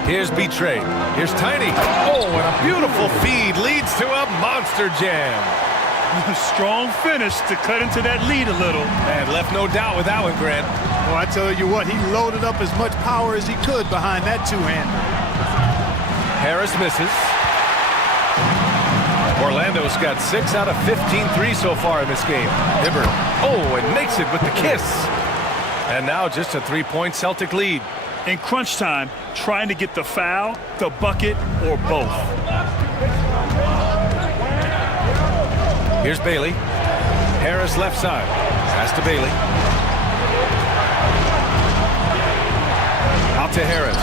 Here's Betray. Here's Tiny. Oh, and a beautiful feed leads to a monster jam. Strong finish to cut into that lead a little. And left no doubt with that one, Grant. Well, I tell you what, he loaded up as much power as he could behind that two-hander. Harris misses. Orlando's got 6 out of 15 threes so far in this game. Hibbert. Oh, and makes it with the kiss. And now just a 3-point Celtic lead. In crunch time, trying to get the foul, the bucket, or both. Here's Bailey. Harris left side. Pass to Bailey. Out to Harris.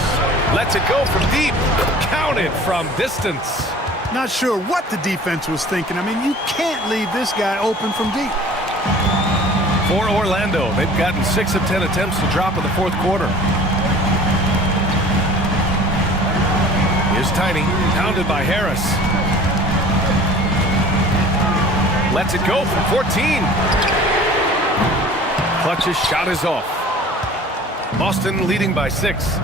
Lets it go from deep. Counted from distance. Not sure what the defense was thinking. I mean, you can't leave this guy open from deep. For Orlando, they've gotten 6 of 10 attempts to drop in the fourth quarter. Here's Tiny, pounded by Harris. Lets it go from 14. Clutch's shot is off. Boston leading by 6.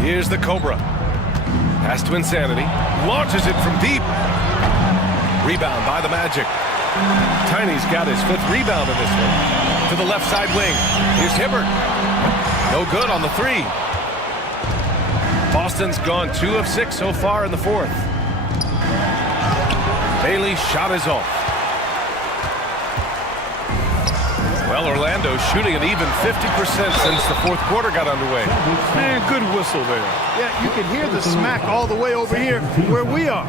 Here's the Cobra. Pass to Insanity. Launches it from deep. Rebound by the Magic. Tiny's got his 5th rebound in this one. To the left side wing. Here's Hibbert. No good on the 3. Boston's gone 2 of 6 so far in the fourth. Bailey's shot is off. Well, Orlando's shooting an even 50% since the fourth quarter got underway. Man, good whistle there. Yeah, you can hear the smack all the way over here where we are.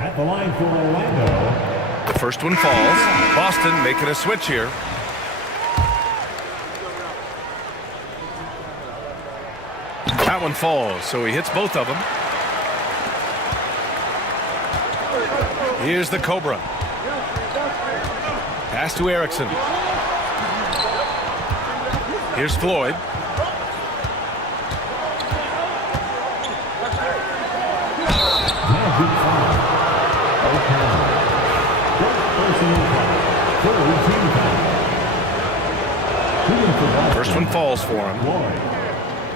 At the line for Orlando. The first one falls. Boston making a switch here. That one falls, so he hits both of them. Here's the Cobra. Pass to Erickson. Here's Floyd. First one falls for him. Floyd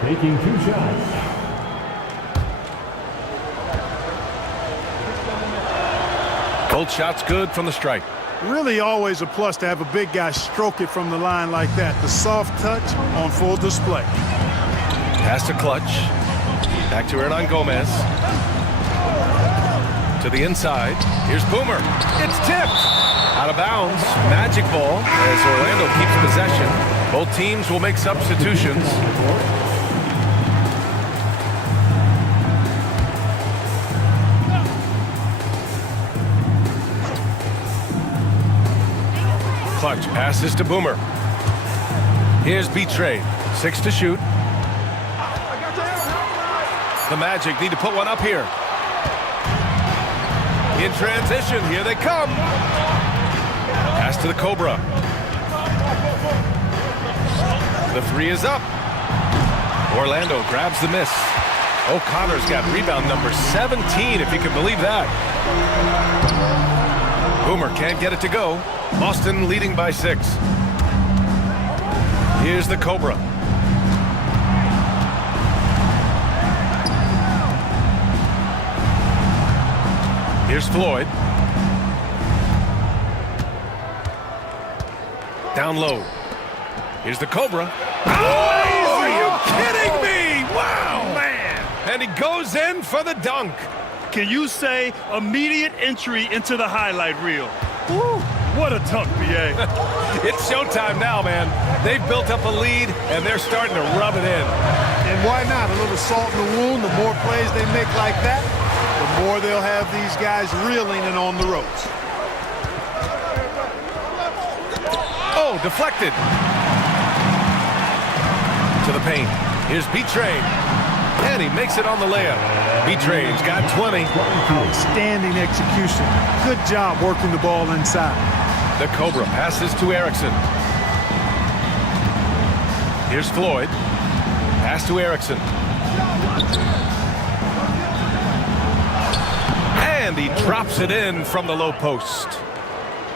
taking 2 shots. Both shots good from the strike. Really always a plus to have a big guy stroke it from the line like that. The soft touch on full display. Pass to Clutch. Back to Hernan Gomez. To the inside. Here's Boomer. It's tipped. Out of bounds. Magic ball as Orlando keeps possession. Both teams will make substitutions. Clutch passes to Boomer. Here's Betray. 6 to shoot. The Magic need to put one up here. In transition, here they come. Pass to the Cobra. The 3 is up. Orlando grabs the miss. O'Connor's got rebound number 17, if you can believe that. Boomer can't get it to go. Boston leading by 6. Here's the Cobra. Here's Floyd. Down low. Here's the Cobra. Oh, are you kidding me? Wow, man. And he goes in for the dunk. Can you say immediate entry into the highlight reel? Woo, what a dunk, BA. It's showtime now, man. They've built up a lead, and they're starting to rub it in. And why not? A little salt in the wound. The more plays they make like that, the more they'll have these guys reeling and on the ropes. Oh, deflected. To the paint. Here's Betray. And he makes it on the layup. Betray's got 20. Outstanding execution. Good job working the ball inside. The Cobra passes to Erickson. Here's Floyd. Pass to Erickson. And he drops it in from the low post.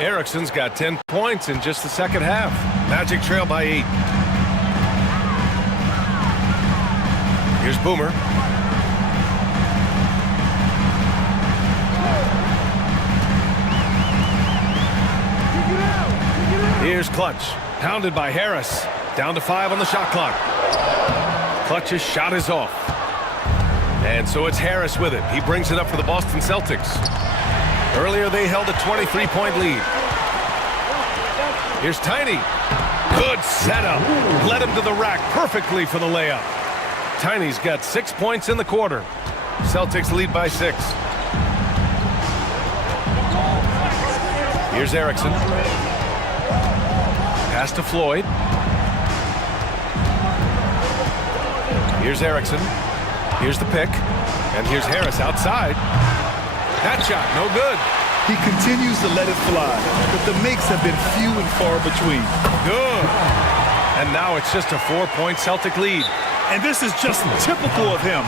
Erickson's got 10 points in just the second half. Magic trail by 8. Here's Boomer. Here's Clutch. Pounded by Harris. Down to 5 on the shot clock. Clutch's shot is off. And so it's Harris with it. He brings it up for the Boston Celtics. Earlier they held a 23-point lead. Here's Tiny. Good setup. Led him to the rack perfectly for the layup. Tiny's got 6 points in the quarter. Celtics lead by 6. Here's Erickson. Pass to Floyd. Here's Erickson. Here's the pick. And here's Harris outside. That shot, no good. He continues to let it fly, but the makes have been few and far between. Good. And now it's just a 4-point Celtic lead. And this is just typical of him.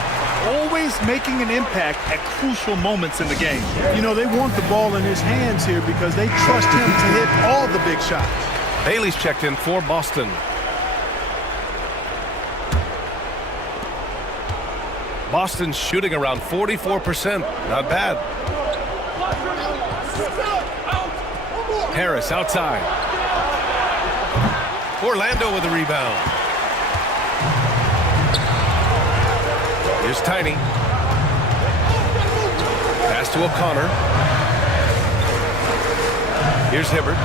Always making an impact at crucial moments in the game. You know, they want the ball in his hands here because they trust him to hit all the big shots. Bailey's checked in for Boston. Boston's shooting around 44%. Not bad. Harris outside. Orlando with the rebound. Here's Tiny. Pass to O'Connor. Here's Hibbert.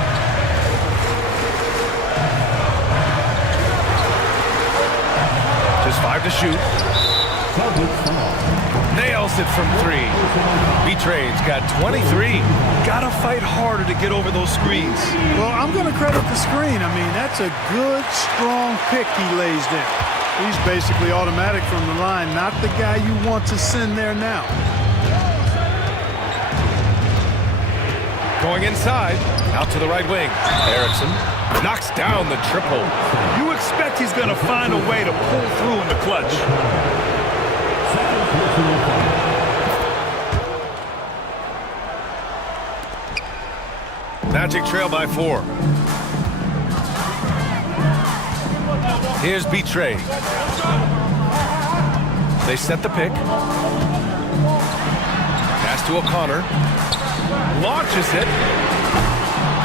Just 5 to shoot. Nails it from 3. Betray's got 23. Gotta fight harder to get over those screens. Well, I'm going to credit the screen. I mean, that's a good, strong pick he lays there. He's basically automatic from the line, not the guy you want to send there now. Going inside, out to the right wing. Erickson knocks down the triple. You expect he's going to find a way to pull through in the clutch. Magic trail by 4. Here's Betray. They set the pick. Pass to O'Connor. Launches it.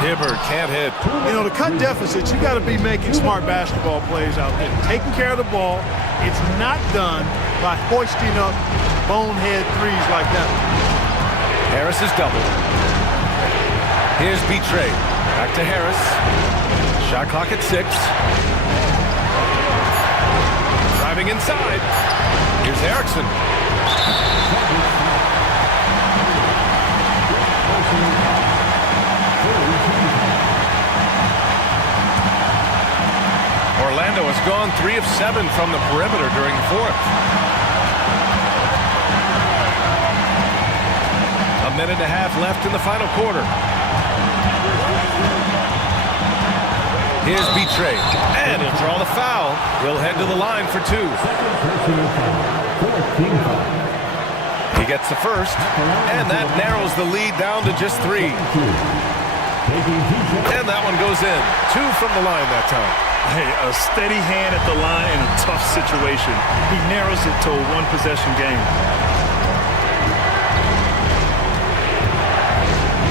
Hibbert can't hit. You know, to cut deficits, you got to be making smart basketball plays out there. Taking care of the ball. It's not done by hoisting up bonehead threes like that. Harris is doubled. Here's Betray. Back to Harris. Shot clock at 6. Driving inside. Here's Erickson. gone 3 of 7 from the perimeter during the fourth. A minute and a half left in the final quarter. Here's Betray, and he'll draw the foul. He'll head to the line for 2. He gets the first, and that narrows the lead down to just 3. And that one goes in. 2 from the line that time. Hey, a steady hand at the line in a tough situation. He narrows it to a one-possession game.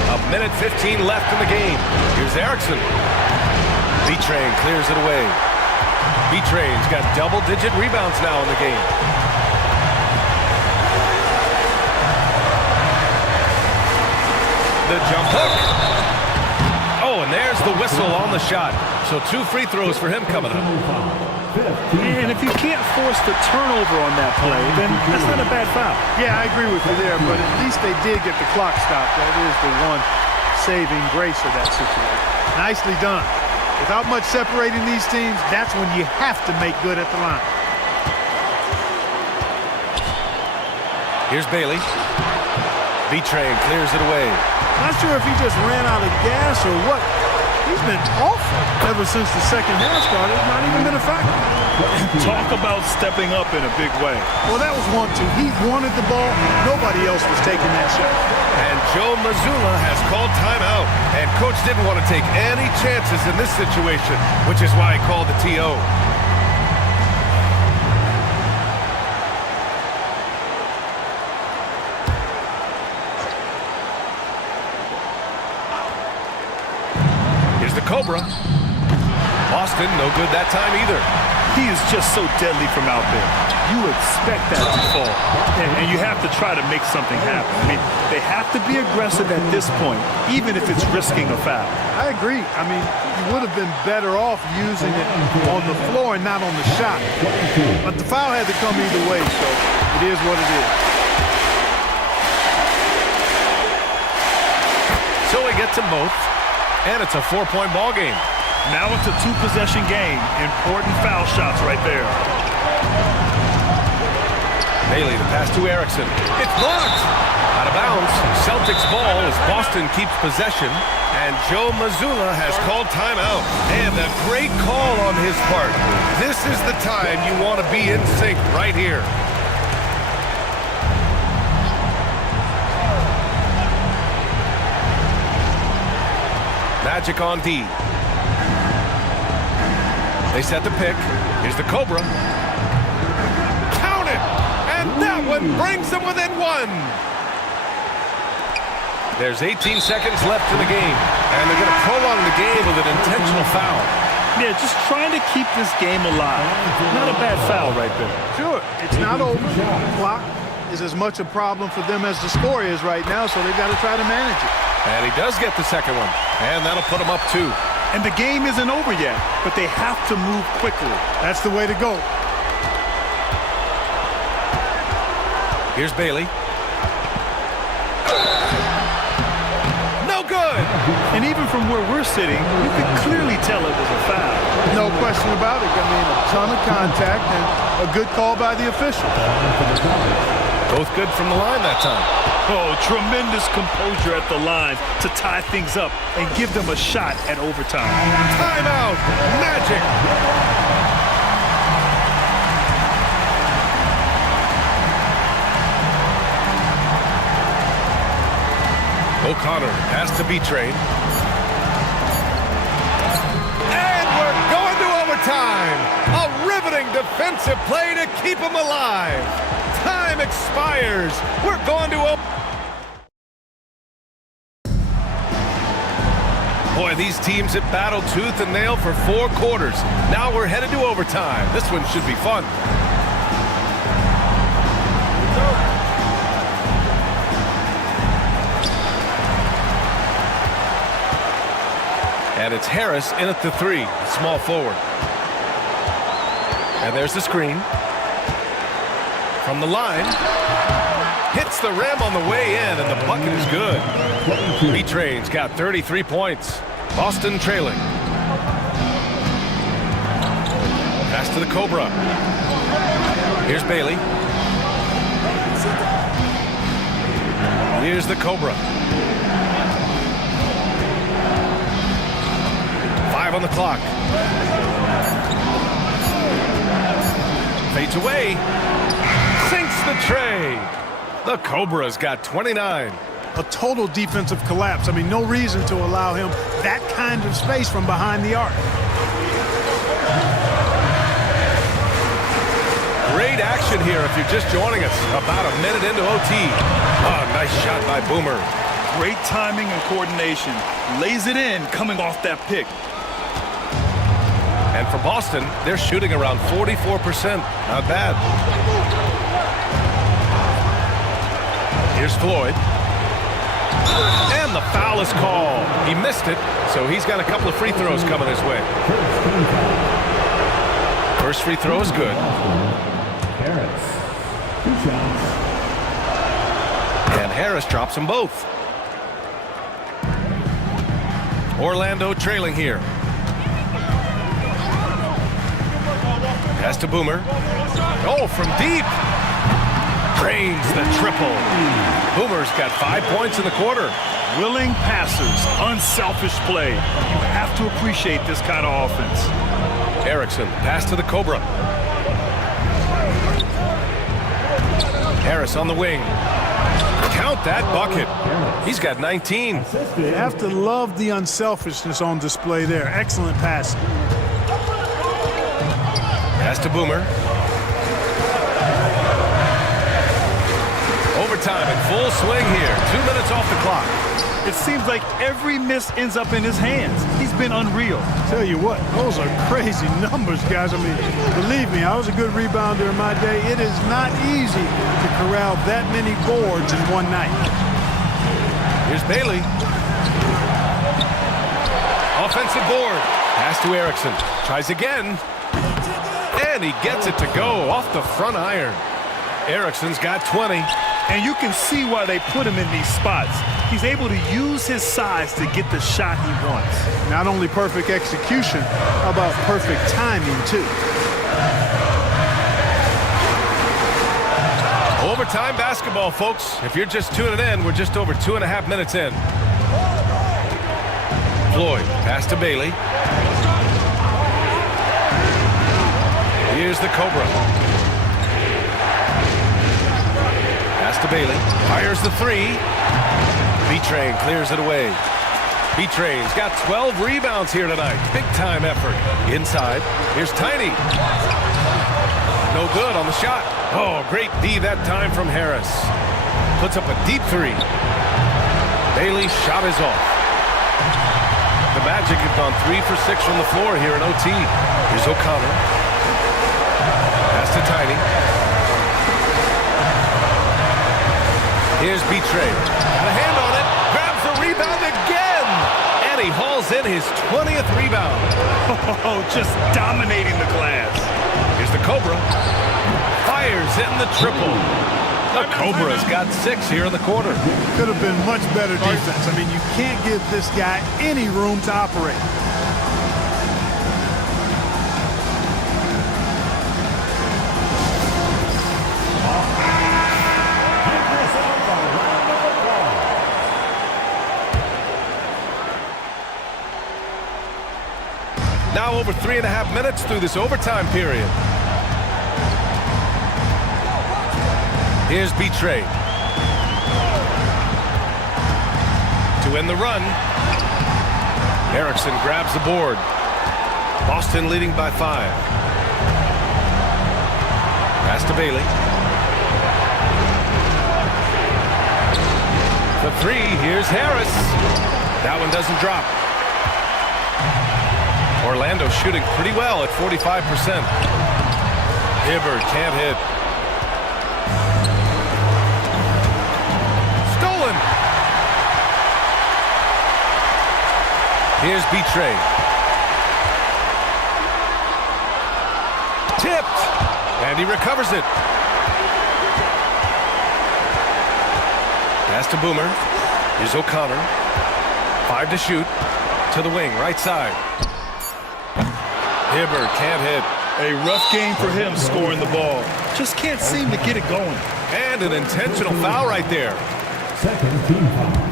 A minute 15 left in the game. Here's Erickson. Betrain clears it away. Betrain's got double-digit rebounds now in the game. The jump hook. Oh, and there's the whistle on the shot. So 2 free throws for him coming up. And if you can't force the turnover on that play, then that's not a bad foul. Yeah, I agree with you there, but at least they did get the clock stopped. That is the one saving grace of that situation. Nicely done. Without much separating these teams, that's when you have to make good at the line. Here's Bailey. Betrain clears it away. Not sure if he just ran out of gas or what. He's been awful ever since the second half started. Not even been a factor. Talk about stepping up in a big way. Well, that was 1-2. He wanted the ball. Nobody else was taking that shot. And Joe Mazzulla has called timeout. And coach didn't want to take any chances in this situation, which is why he called the TO. Here's the Cobra. Boston, no good that time either. He is just so deadly from out there. You expect that to fall. And you have to try to make something happen. I mean, they have to be aggressive at this point, even if it's risking a foul. I agree. I mean, you would have been better off using it on the floor and not on the shot. But the foul had to come either way, so it is what it is. So he gets them both, and it's a 4-point ball game. Now it's a 2-possession game. Important foul shots right there. Bailey, the pass to Erickson. It's blocked. Out of bounds. Celtics ball as Boston keeps possession. And Joe Mazzulla has called timeout. And a great call on his part. This is the time you want to be in sync right here. Magic on D. They set the pick. Here's the Cobra. Count it! And that one brings them within 1. There's 18 seconds left in the game. And they're going to prolong the game with an intentional foul. Yeah, just trying to keep this game alive. Not a bad foul right there. Sure, it's not over. The clock is as much a problem for them as the score is right now, so they've got to try to manage it. And he does get the second one. And that'll put him up 2. And the game isn't over yet, but they have to move quickly. That's the way to go. Here's Bailey. No good! And even from where we're sitting, you could clearly tell it was a foul. No question about it. I mean, a ton of contact and a good call by the official. Both good from the line that time. Oh, tremendous composure at the line to tie things up and give them a shot at overtime. Timeout! Magic! O'Connor has to be trained. And we're going to overtime! A riveting defensive play to keep them alive. Time expires. We're going to overtime. Boy, these teams have battled tooth and nail for 4 quarters. Now we're headed to overtime. This one should be fun. And it's Harris in at the 3, small forward. And there's the screen. From the line. Hits the rim on the way in, and the bucket is good. Betrain's got 33 points. Boston trailing. Pass to the Cobra. Here's Bailey. Here's the Cobra. 5 on the clock. Fades away. Sinks the tray. The Cobra's got 29. A total defensive collapse. I mean, no reason to allow him that kind of space from behind the arc. Great action here if you're just joining us. About a minute into OT. Oh, nice shot by Boomer. Great timing and coordination. Lays it in coming off that pick. And for Boston, they're shooting around 44%. Not bad. Here's Floyd. And the foul is called. He missed it, so he's got a couple of free throws coming his way. First free throw is good. Harris. 2 shots. And Harris drops them both. Orlando trailing here. Pass to Boomer. Oh, from deep. Drains the triple. Boomer's got 5 points in the quarter. Willing passers, unselfish play. You have to appreciate this kind of offense. Erickson, pass to the Cobra. Harris on the wing. Count that bucket. He's got 19. You have to love the unselfishness on display there. Excellent pass. Pass to Boomer. Overtime in full swing here. 2 minutes off the clock. It seems like every miss ends up in his hands. He's been unreal. Tell you what, those are crazy numbers, guys. I mean, believe me, I was a good rebounder in my day. It is not easy to corral that many boards in one night. Here's Bailey. Offensive board. Pass to Erickson. Tries again. And he gets it to go off the front iron. Erickson's got 20. And you can see why they put him in these spots. He's able to use his size to get the shot he wants. Not only perfect execution, how about perfect timing, too? Overtime basketball, folks. If you're just tuning in, we're just over 2.5 minutes in. Floyd, pass to Bailey. Here's the Cobra. Pass to Bailey. Fires the 3. B-Train clears it away. B-Train's got 12 rebounds here tonight. Big time effort. Inside. Here's Tiny. No good on the shot. Oh, great D that time from Harris. Puts up a deep 3. Bailey's shot is off. The Magic have gone 3 for 6 from the floor here in OT. Here's O'Connor. Pass to Tiny. Here's B-Train. Got a hand on it. Grabs the rebound again. And he hauls in his 20th rebound. Oh, just dominating the glass. Here's the Cobra. Fires in the triple. The Cobra's got 6 here in the quarter. Could have been much better defense. I mean, you can't give this guy any room to operate. Now over 3.5 minutes through this overtime period. Here's B-Train. To end the run. Erickson grabs the board. Boston leading by 5. Pass to Bailey. The 3, here's Harris. That one doesn't drop. Orlando shooting pretty well at 45%. Hibbert can't hit. Stolen. Here's B-Train. Tipped. And he recovers it. Pass to Boomer. Here's O'Connor. 5 to shoot. To the wing, right side. Hibbert can't hit. A rough game for him scoring the ball. Just can't seem to get it going. And an intentional foul right there. Second team foul.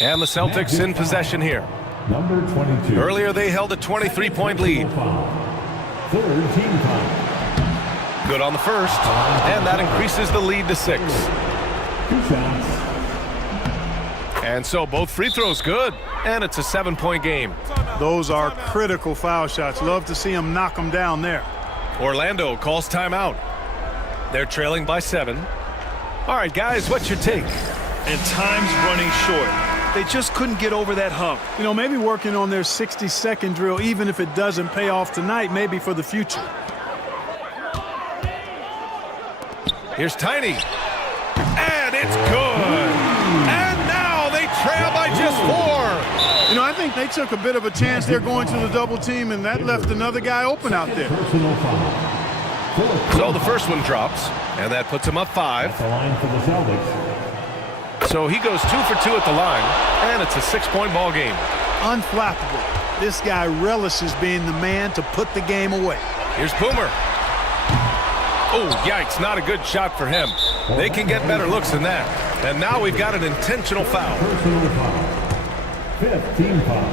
And the Celtics in possession here. Number 22. Earlier they held a 23-point lead. Third team foul. Good on the first, and that increases the lead to 6. 2 shots. And so both free throws good, and it's a 7-point game. Those are critical foul shots. Love to see him knock them down there. Orlando calls timeout. They're trailing by 7. All right, guys, what's your take? And time's running short. They just couldn't get over that hump. You know, maybe working on their 60-second drill, even if it doesn't pay off tonight, maybe for the future. Here's Tiny. And it's good. And now they trail by just 4. You know, I think they took a bit of a chance there going to the double team, and that left another guy open out there. Personal foul. So the first one drops, and that puts him up 5. That's the line for the Celtics. So he goes 2 for 2 at the line, and it's a 6-point ball game. Unflappable. This guy relishes being the man to put the game away. Here's Boomer. Oh, yikes, not a good shot for him. They can get better looks than that. And now we've got an intentional foul. Personal foul. Fifth team foul.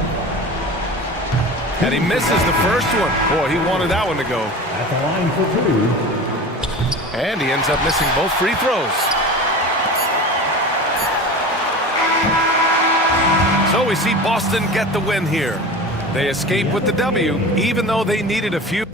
And he misses the first one. Boy, he wanted that one to go. At the line for 2. And he ends up missing both free throws. So we see Boston get the win here. They escape with the W, even though they needed a few